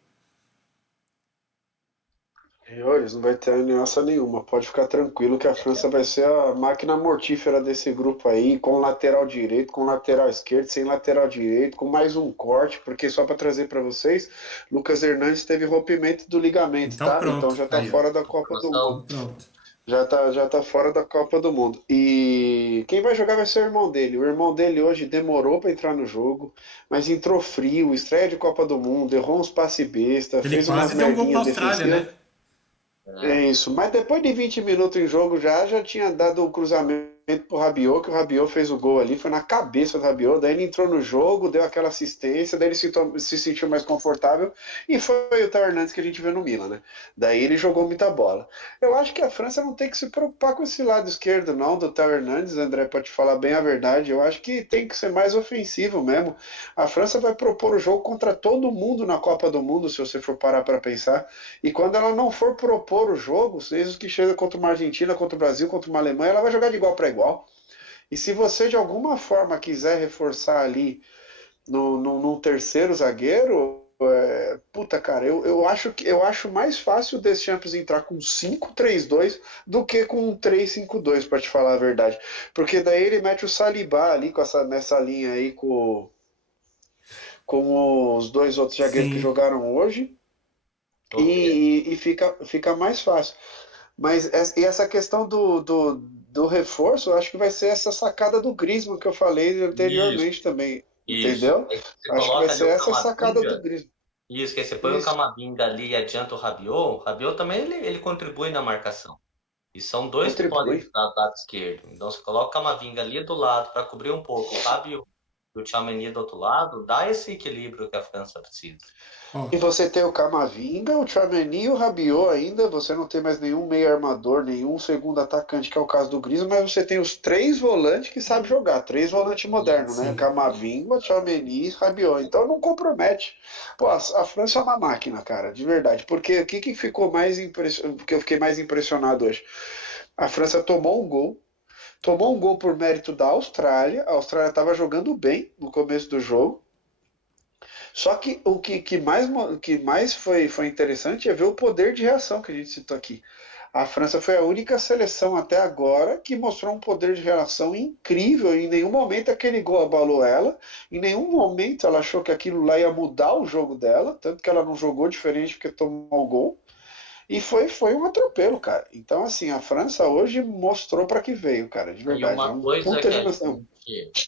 E olha, não vai ter ameaça nenhuma. Pode ficar tranquilo que a França vai ser a máquina mortífera desse grupo aí, com lateral direito, com lateral esquerdo, sem lateral direito, com mais um corte, porque só para trazer para vocês, Lucas Hernandes teve rompimento do ligamento, Então tá? Então pronto, já tá aí ó. fora da Copa do Informação. Mundo. Então pronto. Já tá fora da Copa do Mundo. E quem vai jogar vai ser o irmão dele. O irmão dele hoje demorou para entrar no jogo, mas entrou frio, estreia de Copa do Mundo, errou uns passe besta, Ele fez umas quase deu um gol pra merdinhas Austrália, defensivas. né? É, É isso. Mas depois de 20 minutos em jogo já tinha dado o cruzamento pro Rabiot, que o Rabiot fez o gol ali, foi na cabeça do Rabiot, daí ele entrou no jogo, deu aquela assistência, daí ele se sentiu mais confortável e foi o Theo Hernandes que a gente vê no Milan, né? Daí ele jogou muita bola. Eu acho que a França não tem que se preocupar com esse lado esquerdo não, do Theo Hernandes, André, para te falar bem a verdade, eu acho que tem que ser mais ofensivo mesmo. A França vai propor o jogo contra todo mundo na Copa do Mundo, se você for parar para pensar. E quando ela não for propor o jogo, seja que chega contra uma Argentina, contra o Brasil, contra uma Alemanha, ela vai jogar de igual para igual. E se você de alguma forma quiser reforçar ali no terceiro zagueiro, puta cara, eu acho mais fácil o Deschamps entrar com 5-3-2 do que com um 3-5-2, para te falar a verdade. Porque daí ele mete o Saliba ali nessa linha aí com os dois outros zagueiros que Sim. jogaram hoje ok. e fica mais fácil. Mas e essa questão do reforço, eu acho que vai ser essa sacada do Griezmann que eu falei Isso, anteriormente também, isso. entendeu? Aí você Acho que vai coloca ali ser o essa sacada do Camavinga. Griezmann. Isso, que aí você põe o Isso, Camavinga ali e adianta o Rabiot também ele contribui na marcação. E são dois que podem contribui. jogar do lado esquerdo. Então você coloca o Camavinga ali do lado para cobrir um pouco o Rabiot e o Tchouaméni do outro lado, dá esse equilíbrio que a França precisa. E Ó, você tem o Camavinga, o Tchouaméni e o Rabiot ainda, você não tem mais nenhum meio armador, nenhum segundo atacante, que é o caso do Griezmann, mas você tem os três volantes que sabem jogar, três volantes modernos, né? sim. Camavinga, Tchouaméni e Rabiot. Então não compromete. Pô, a França é uma máquina, cara, de verdade. Porque o que ficou mais impressionado, porque eu fiquei mais impressionado hoje? A França tomou um gol por mérito da Austrália. A Austrália estava jogando bem no começo do jogo. Só que o que mais foi interessante é ver o poder de reação que a gente citou aqui. A França foi a única seleção até agora que mostrou um poder de reação incrível. Em nenhum momento aquele gol abalou ela, em nenhum momento ela achou que aquilo lá ia mudar o jogo dela, tanto que ela não jogou diferente porque tomou o gol. E foi um atropelo, cara. Então, assim, a França hoje mostrou para que veio, cara, de E verdade. É um puta de nação.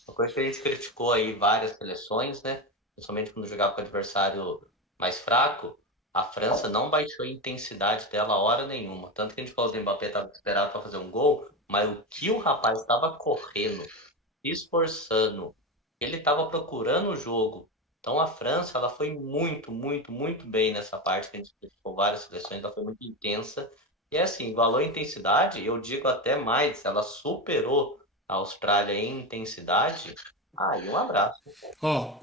uma coisa que a gente criticou aí várias seleções, né? Principalmente quando jogava com o adversário mais fraco, a França não baixou a intensidade dela hora nenhuma. Tanto que a gente falou do Mbappé estava desesperado para fazer um gol, mas o que o rapaz estava correndo, se esforçando, ele estava procurando o jogo. Então a França, ela foi muito, muito, muito bem nessa parte que a gente criticou várias seleções, ela foi muito intensa. E é assim, igualou a intensidade, eu digo até mais, ela superou a Austrália em intensidade. Ah, e um abraço. Ó,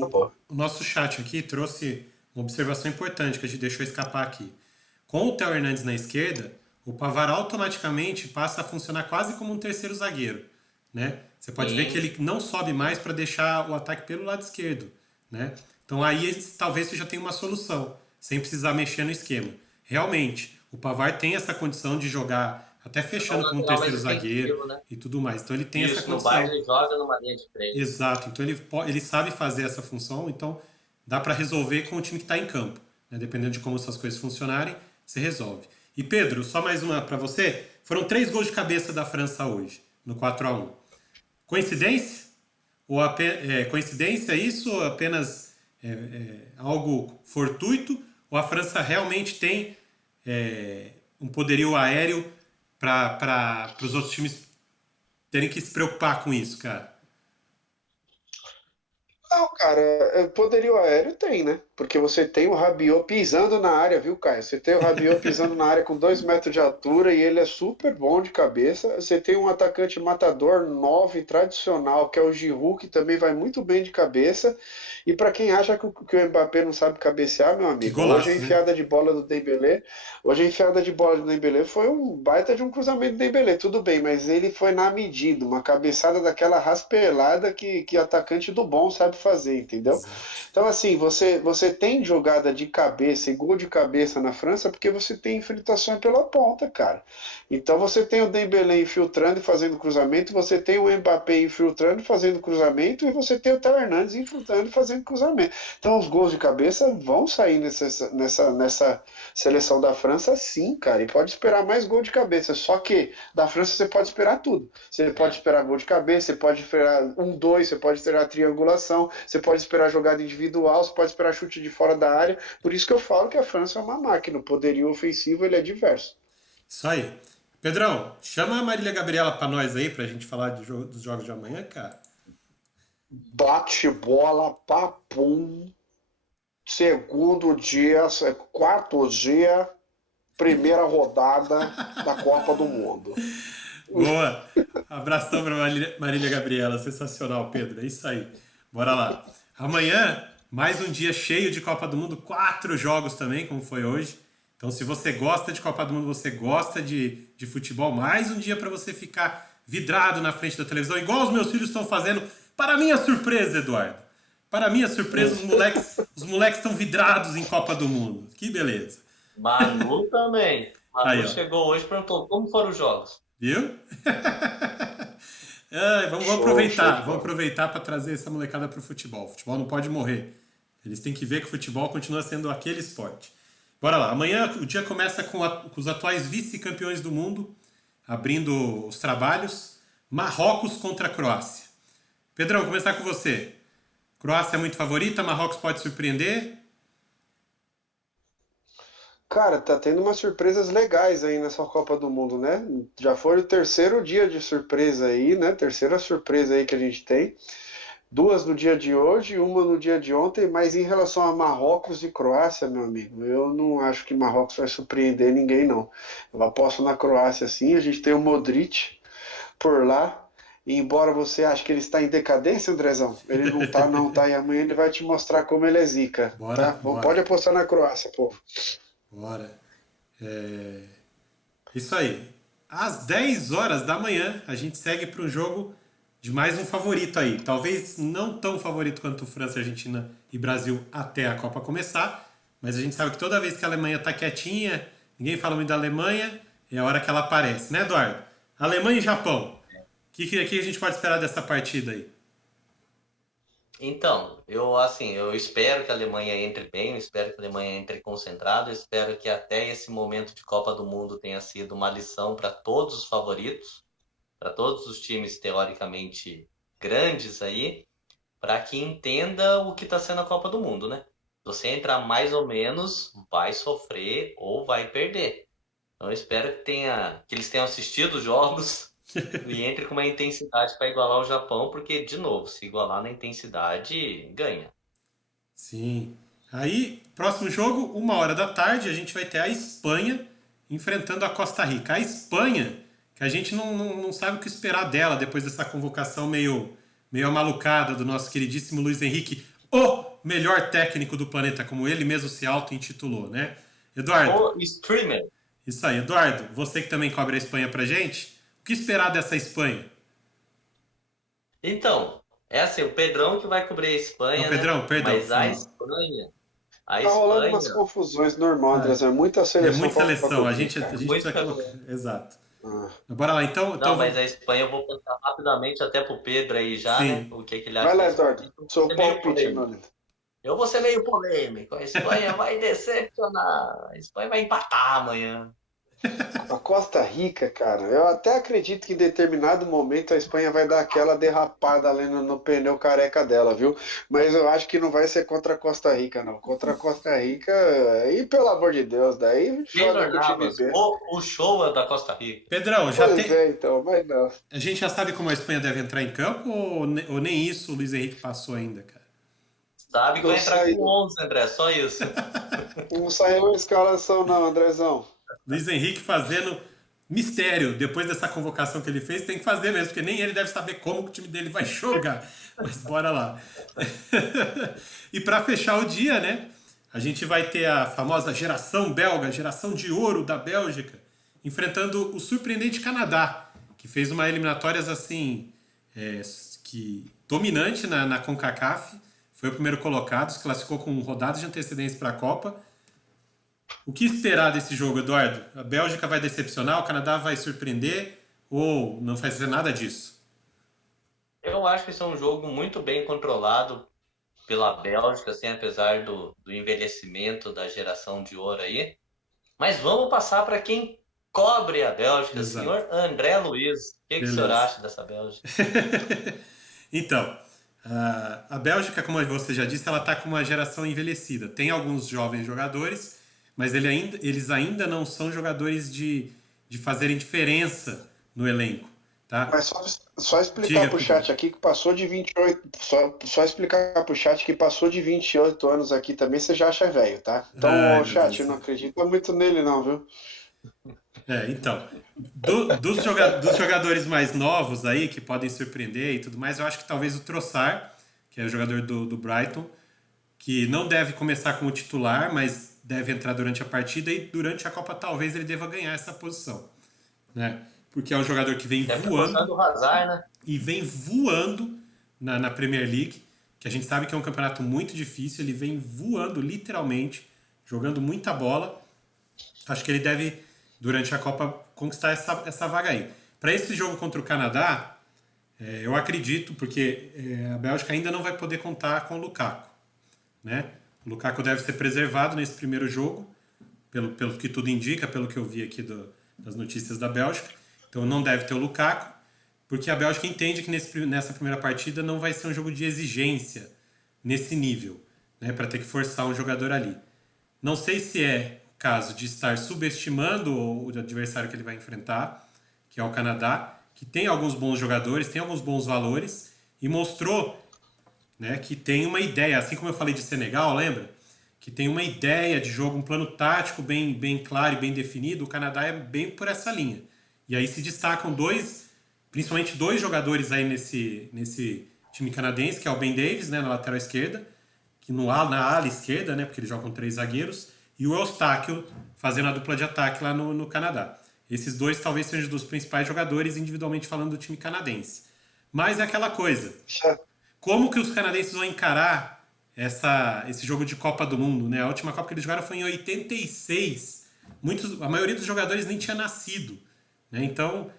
Tá bom. o nosso chat aqui trouxe uma observação importante que a gente deixou escapar aqui. Com o Theo Hernandes na esquerda, o Pavar automaticamente passa a funcionar quase como um terceiro zagueiro, né? Você pode ver que Sim, ele não sobe mais para deixar o ataque pelo lado esquerdo, né? Então aí talvez você já tenha uma solução, sem precisar mexer no esquema. Realmente, o Pavar tem essa condição de jogar até é um fechando como um lateral mais terceiro zagueiro defensivo, né? e tudo mais. Então ele tem essa Isso, no Bayern condição. ele joga numa linha de três. Exato, então ele sabe fazer essa função, então dá para resolver com o time que está em campo. Né? Dependendo de como essas coisas funcionarem, você resolve. E Pedro, só mais uma para você. Foram 3 gols de cabeça da França hoje, no 4-1. Coincidência? Coincidência isso ou apenas algo fortuito? Ou a França realmente tem um poderio aéreo para os outros times terem que se preocupar com isso, cara? Não, cara, poderio aéreo tem, né? Porque você tem o Rabiot pisando na área, viu, Caio? Você tem o Rabiot pisando na área com 2 metros de altura e ele é super bom de cabeça. Você tem um atacante matador 9 tradicional, que é o Giroud, que também vai muito bem de cabeça. E para quem acha que o Mbappé não sabe cabecear, meu Que amigo, hoje a golaço, né? enfiada de bola do Dembélé, hoje a enfiada de bola do Dembélé foi um baita de um cruzamento do Dembélé, tudo bem, mas ele foi na medida, uma cabeçada daquela raspelada que atacante do bom sabe fazer, entendeu? Então, assim, você tem jogada de cabeça e gol de cabeça na França porque você tem infiltrações pela ponta, cara. Então, você tem o Dembélé infiltrando e fazendo cruzamento, você tem o Mbappé infiltrando e fazendo cruzamento, e você tem o Theo Hernandes infiltrando e fazendo cruzamento. Então, os gols de cabeça vão sair nessa seleção da França, sim, cara. E pode esperar mais gol de cabeça. Só que da França você pode esperar tudo. Você pode esperar gol de cabeça, você pode esperar 1-2, você pode esperar triangulação, você pode esperar jogada individual, você pode esperar chute de fora da área. Por isso que eu falo que a França é uma máquina. O poderio ofensivo ele é diverso. Isso aí. Pedrão, chama a Marília Gabriela pra nós aí, pra gente falar dos jogos de amanhã, cara. Bate bola, papum. Segundo dia, quarto dia, primeira rodada da Copa do Mundo. Boa! Abração pra Marília Gabriela. Sensacional, Pedro. É isso aí. Bora lá. Amanhã, mais um dia cheio de Copa do Mundo. 4 jogos também, como foi hoje. Então, se você gosta de Copa do Mundo, você gosta de futebol, mais um dia para você ficar vidrado na frente da televisão, igual os meus filhos estão fazendo. Para minha surpresa, Eduardo. Para minha surpresa, os moleques estão vidrados em Copa do Mundo. Que beleza. Manu também. Manu Aí, ó. chegou hoje e perguntou como foram os jogos. Viu? Vamos aproveitar para trazer essa molecada para o futebol. O futebol não pode morrer. Eles têm que ver que o futebol continua sendo aquele esporte. Bora lá. Amanhã o dia começa com os atuais vice-campeões do mundo, abrindo os trabalhos. Marrocos contra a Croácia. Pedrão, vou começar com você. Croácia é muito favorita, Marrocos pode surpreender? Cara, tá tendo umas surpresas legais aí nessa Copa do Mundo, né? Já foi o terceiro dia de surpresa aí, né? Terceira surpresa aí que a gente tem. 2 no dia de hoje, 1 no dia de ontem, mas em relação a Marrocos e Croácia, meu amigo, eu não acho que Marrocos vai surpreender ninguém, não. Eu aposto na Croácia, sim. A gente tem o Modric por lá. E embora você ache que ele está em decadência, Andrezão, ele não tá, não, tá? E amanhã ele vai te mostrar como ele é zica, Bora, tá? bora. Pode apostar na Croácia, pô. Bora. Isso aí. Às 10 horas da manhã, a gente segue para um jogo de mais um favorito aí. Talvez não tão favorito quanto França, Argentina e Brasil até a Copa começar, mas a gente sabe que toda vez que a Alemanha tá quietinha, ninguém fala muito da Alemanha, é a hora que ela aparece, né, Eduardo? Alemanha e Japão. O que a gente pode esperar dessa partida aí? Então, eu espero que a Alemanha entre bem, eu espero que a Alemanha entre concentrada, eu espero que até esse momento de Copa do Mundo tenha sido uma lição para todos os favoritos, para todos os times teoricamente grandes aí, para que entenda o que está sendo a Copa do Mundo, né? Se você entrar mais ou menos, vai sofrer ou vai perder. Então, eu espero que eles tenham assistido os jogos e entre com uma intensidade para igualar o Japão, porque, de novo, se igualar na intensidade, ganha. Sim. Aí, próximo jogo, 1 hora da tarde, a gente vai ter a Espanha enfrentando a Costa Rica. A Espanha, que a gente não sabe o que esperar dela depois dessa convocação meio amalucada do nosso queridíssimo Luiz Henrique, o melhor técnico do planeta, como ele mesmo se auto-intitulou, né? Eduardo. O streamer. Isso aí, Eduardo, você que também cobre a Espanha pra gente, o que esperar dessa Espanha? Então, é assim, o Pedrão que vai cobrir a Espanha, Não, Pedrão, né? perdão, Mas foi a mal. Espanha, Tá rolando umas confusões, normal, André. É muita É seleção. muita pra seleção, a cobrir, gente cara. precisa Muita colocar. Exato. Ah. Bora lá, então. Não, mas a Espanha eu vou passar rapidamente até pro Pedro aí já, Sim. né? O que ele acha Vai lá, da Espanha. Eduardo. Seu Ser meio palpite, polêmico. meu lindo. Eu vou ser meio polêmico. A Espanha vai decepcionar. A Espanha vai empatar amanhã. A Costa Rica, cara, eu até acredito que em determinado momento a Espanha vai dar aquela derrapada ali no pneu careca dela, viu? Mas eu acho que não vai ser contra a Costa Rica, não. Contra a Costa Rica, aí pelo amor de Deus, daí joga Keylor com o time Navas, B. o show é da Costa Rica. Pedrão, já Pois tem. é, então, mas não. A gente já sabe como a Espanha deve entrar em campo ou nem isso o Luiz Henrique passou ainda, cara? Sabe que vai entrar saiu. com 11, André, só isso. Não saiu a escalação, não, Andrezão. Luiz Henrique fazendo mistério. Depois dessa convocação que ele fez, tem que fazer mesmo, porque nem ele deve saber como o time dele vai jogar. Mas bora lá. E para fechar o dia, né? A gente vai ter a famosa geração belga, geração de ouro da Bélgica, enfrentando o surpreendente Canadá, que fez uma eliminatórias assim, dominante na CONCACAF, foi o primeiro colocado, se classificou com rodadas de antecedência para a Copa. O que esperar desse jogo, Eduardo? A Bélgica vai decepcionar, o Canadá vai surpreender ou não vai ser nada disso? Eu acho que esse é um jogo muito bem controlado pela Bélgica, assim, apesar do envelhecimento da geração de ouro aí. Mas vamos passar para quem cobre a Bélgica, Exato. senhor André Luiz. O que o senhor acha dessa Bélgica? Então, a Bélgica, como você já disse, ela está com uma geração envelhecida. Tem alguns jovens jogadores, mas eles ainda não são jogadores de fazerem diferença no elenco. Tá? Mas só explicar pro chat aqui que passou de 28. Só explicar pro chat que passou de 28 anos aqui também, você já acha velho, tá? Então, chat, eu não acredito muito nele, não, viu? Então, dos jogadores mais novos aí, que podem surpreender e tudo mais, eu acho que talvez o Trossard, que é o jogador do Brighton, que não deve começar como titular, mas deve entrar durante a partida e durante a Copa talvez ele deva ganhar essa posição, né? Porque é um jogador que vem voando do Hazard, né? e vem voando na Premier League, que a gente sabe que é um campeonato muito difícil, ele vem voando literalmente, jogando muita bola. Acho que ele deve, durante a Copa, conquistar essa vaga aí. Para esse jogo contra o Canadá, eu acredito, porque a Bélgica ainda não vai poder contar com o Lukaku, né? O Lukaku deve ser preservado nesse primeiro jogo, pelo que tudo indica, pelo que eu vi aqui das notícias da Bélgica. Então não deve ter o Lukaku, porque a Bélgica entende que nessa primeira partida não vai ser um jogo de exigência nesse nível, né, para ter que forçar um jogador ali. Não sei se é o caso de estar subestimando o adversário que ele vai enfrentar, que é o Canadá, que tem alguns bons jogadores, tem alguns bons valores, e mostrou, né, que tem uma ideia, assim como eu falei de Senegal, lembra? Que tem uma ideia de jogo, um plano tático bem claro e bem definido. O Canadá é bem por essa linha. E aí se destacam principalmente dois jogadores aí nesse time canadense, que é o Ben Davies, né, na lateral esquerda, que na ala esquerda, né, porque eles jogam 3 zagueiros, e o Eustáquio fazendo a dupla de ataque lá no Canadá. Esses dois talvez sejam dos principais jogadores, individualmente falando, do time canadense. Mas é aquela coisa, como que os canadenses vão encarar esse jogo de Copa do Mundo, né? A última Copa que eles jogaram foi em 86. A maioria dos jogadores nem tinha nascido. Né? Então,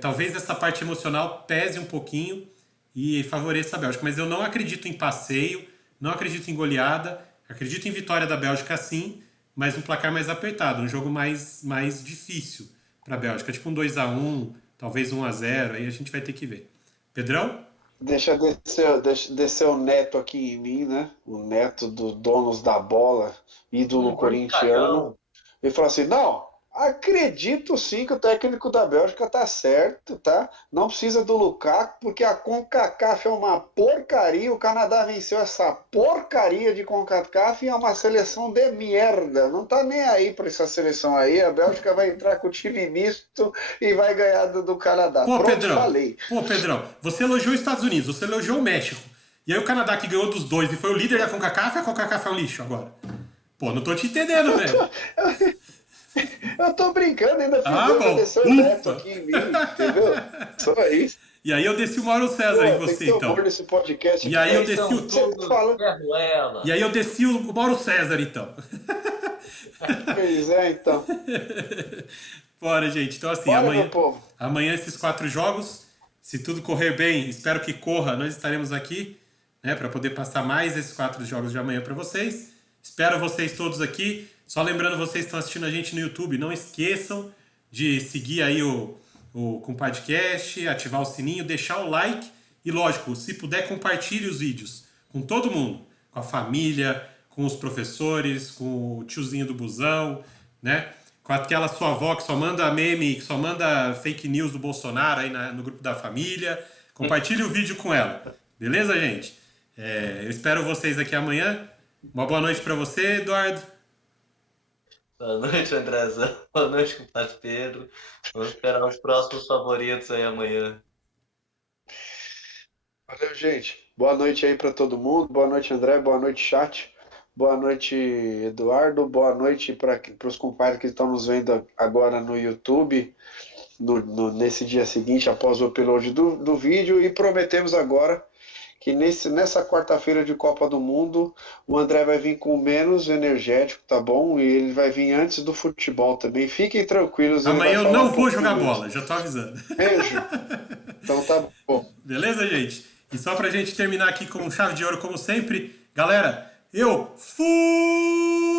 talvez essa parte emocional pese um pouquinho e favoreça a Bélgica. Mas eu não acredito em passeio, não acredito em goleada, acredito em vitória da Bélgica sim, mas um placar mais apertado, um jogo mais difícil para a Bélgica, tipo um 2-1, talvez 1-0, aí a gente vai ter que ver. Pedrão? Deixa descer o Neto aqui em mim, né? O Neto do Donos da Bola, ídolo corintiano. Ele falou assim, não, acredito sim que o técnico da Bélgica tá certo, tá? Não precisa do Lukaku, porque a CONCACAF é uma porcaria. O Canadá venceu essa porcaria de CONCACAF e é uma seleção de merda. Não tá nem aí pra essa seleção aí. A Bélgica vai entrar com o time misto e vai ganhar do Canadá. Pô, pronto, Pedrão, falei. Pô, Pedrão, você elogiou os Estados Unidos, você elogiou o México. E aí o Canadá que ganhou dos dois e foi o líder da CONCACAF, a CONCACAF é um lixo agora. Pô, não tô te entendendo, velho. Eu tô brincando, ainda fiz descer o Neto aqui em mim, entendeu? Só isso. E aí eu desci o Mauro César em você, então. Nesse podcast e aí eu desci E aí eu desci o Mauro César, então. Pois é, então. Bora, gente. Então, assim, amanhã esses 4 jogos, se tudo correr bem, espero que corra, nós estaremos aqui, né, para poder passar mais esses 4 jogos de amanhã para vocês. Espero vocês todos aqui. Só lembrando, vocês que estão assistindo a gente no YouTube, não esqueçam de seguir aí com o podcast, ativar o sininho, deixar o like e, lógico, se puder, compartilhe os vídeos com todo mundo, com a família, com os professores, com o tiozinho do busão, né? Com aquela sua avó que só manda meme, que só manda fake news do Bolsonaro aí no grupo da família. Compartilhe o vídeo com ela. Beleza, gente? Eu espero vocês aqui amanhã. Uma boa noite para você, Eduardo. Boa noite, Andrezão. Boa noite, compadre Pedro. Vamos esperar os próximos favoritos aí amanhã. Valeu, gente. Boa noite aí para todo mundo. Boa noite, André. Boa noite, chat. Boa noite, Eduardo. Boa noite para os compadres que estão nos vendo agora no YouTube, nesse dia seguinte, após o upload do vídeo. E prometemos agora que nessa quarta-feira de Copa do Mundo o André vai vir com menos energético, tá bom? E ele vai vir antes do futebol também. Fiquem tranquilos, ele vai Amanhã eu falar não um vou pouquinho jogar menos. bola, já tô avisando. Beijo. Então tá bom. Beleza, gente? E só pra gente terminar aqui com chave de ouro, como sempre, galera, eu fui!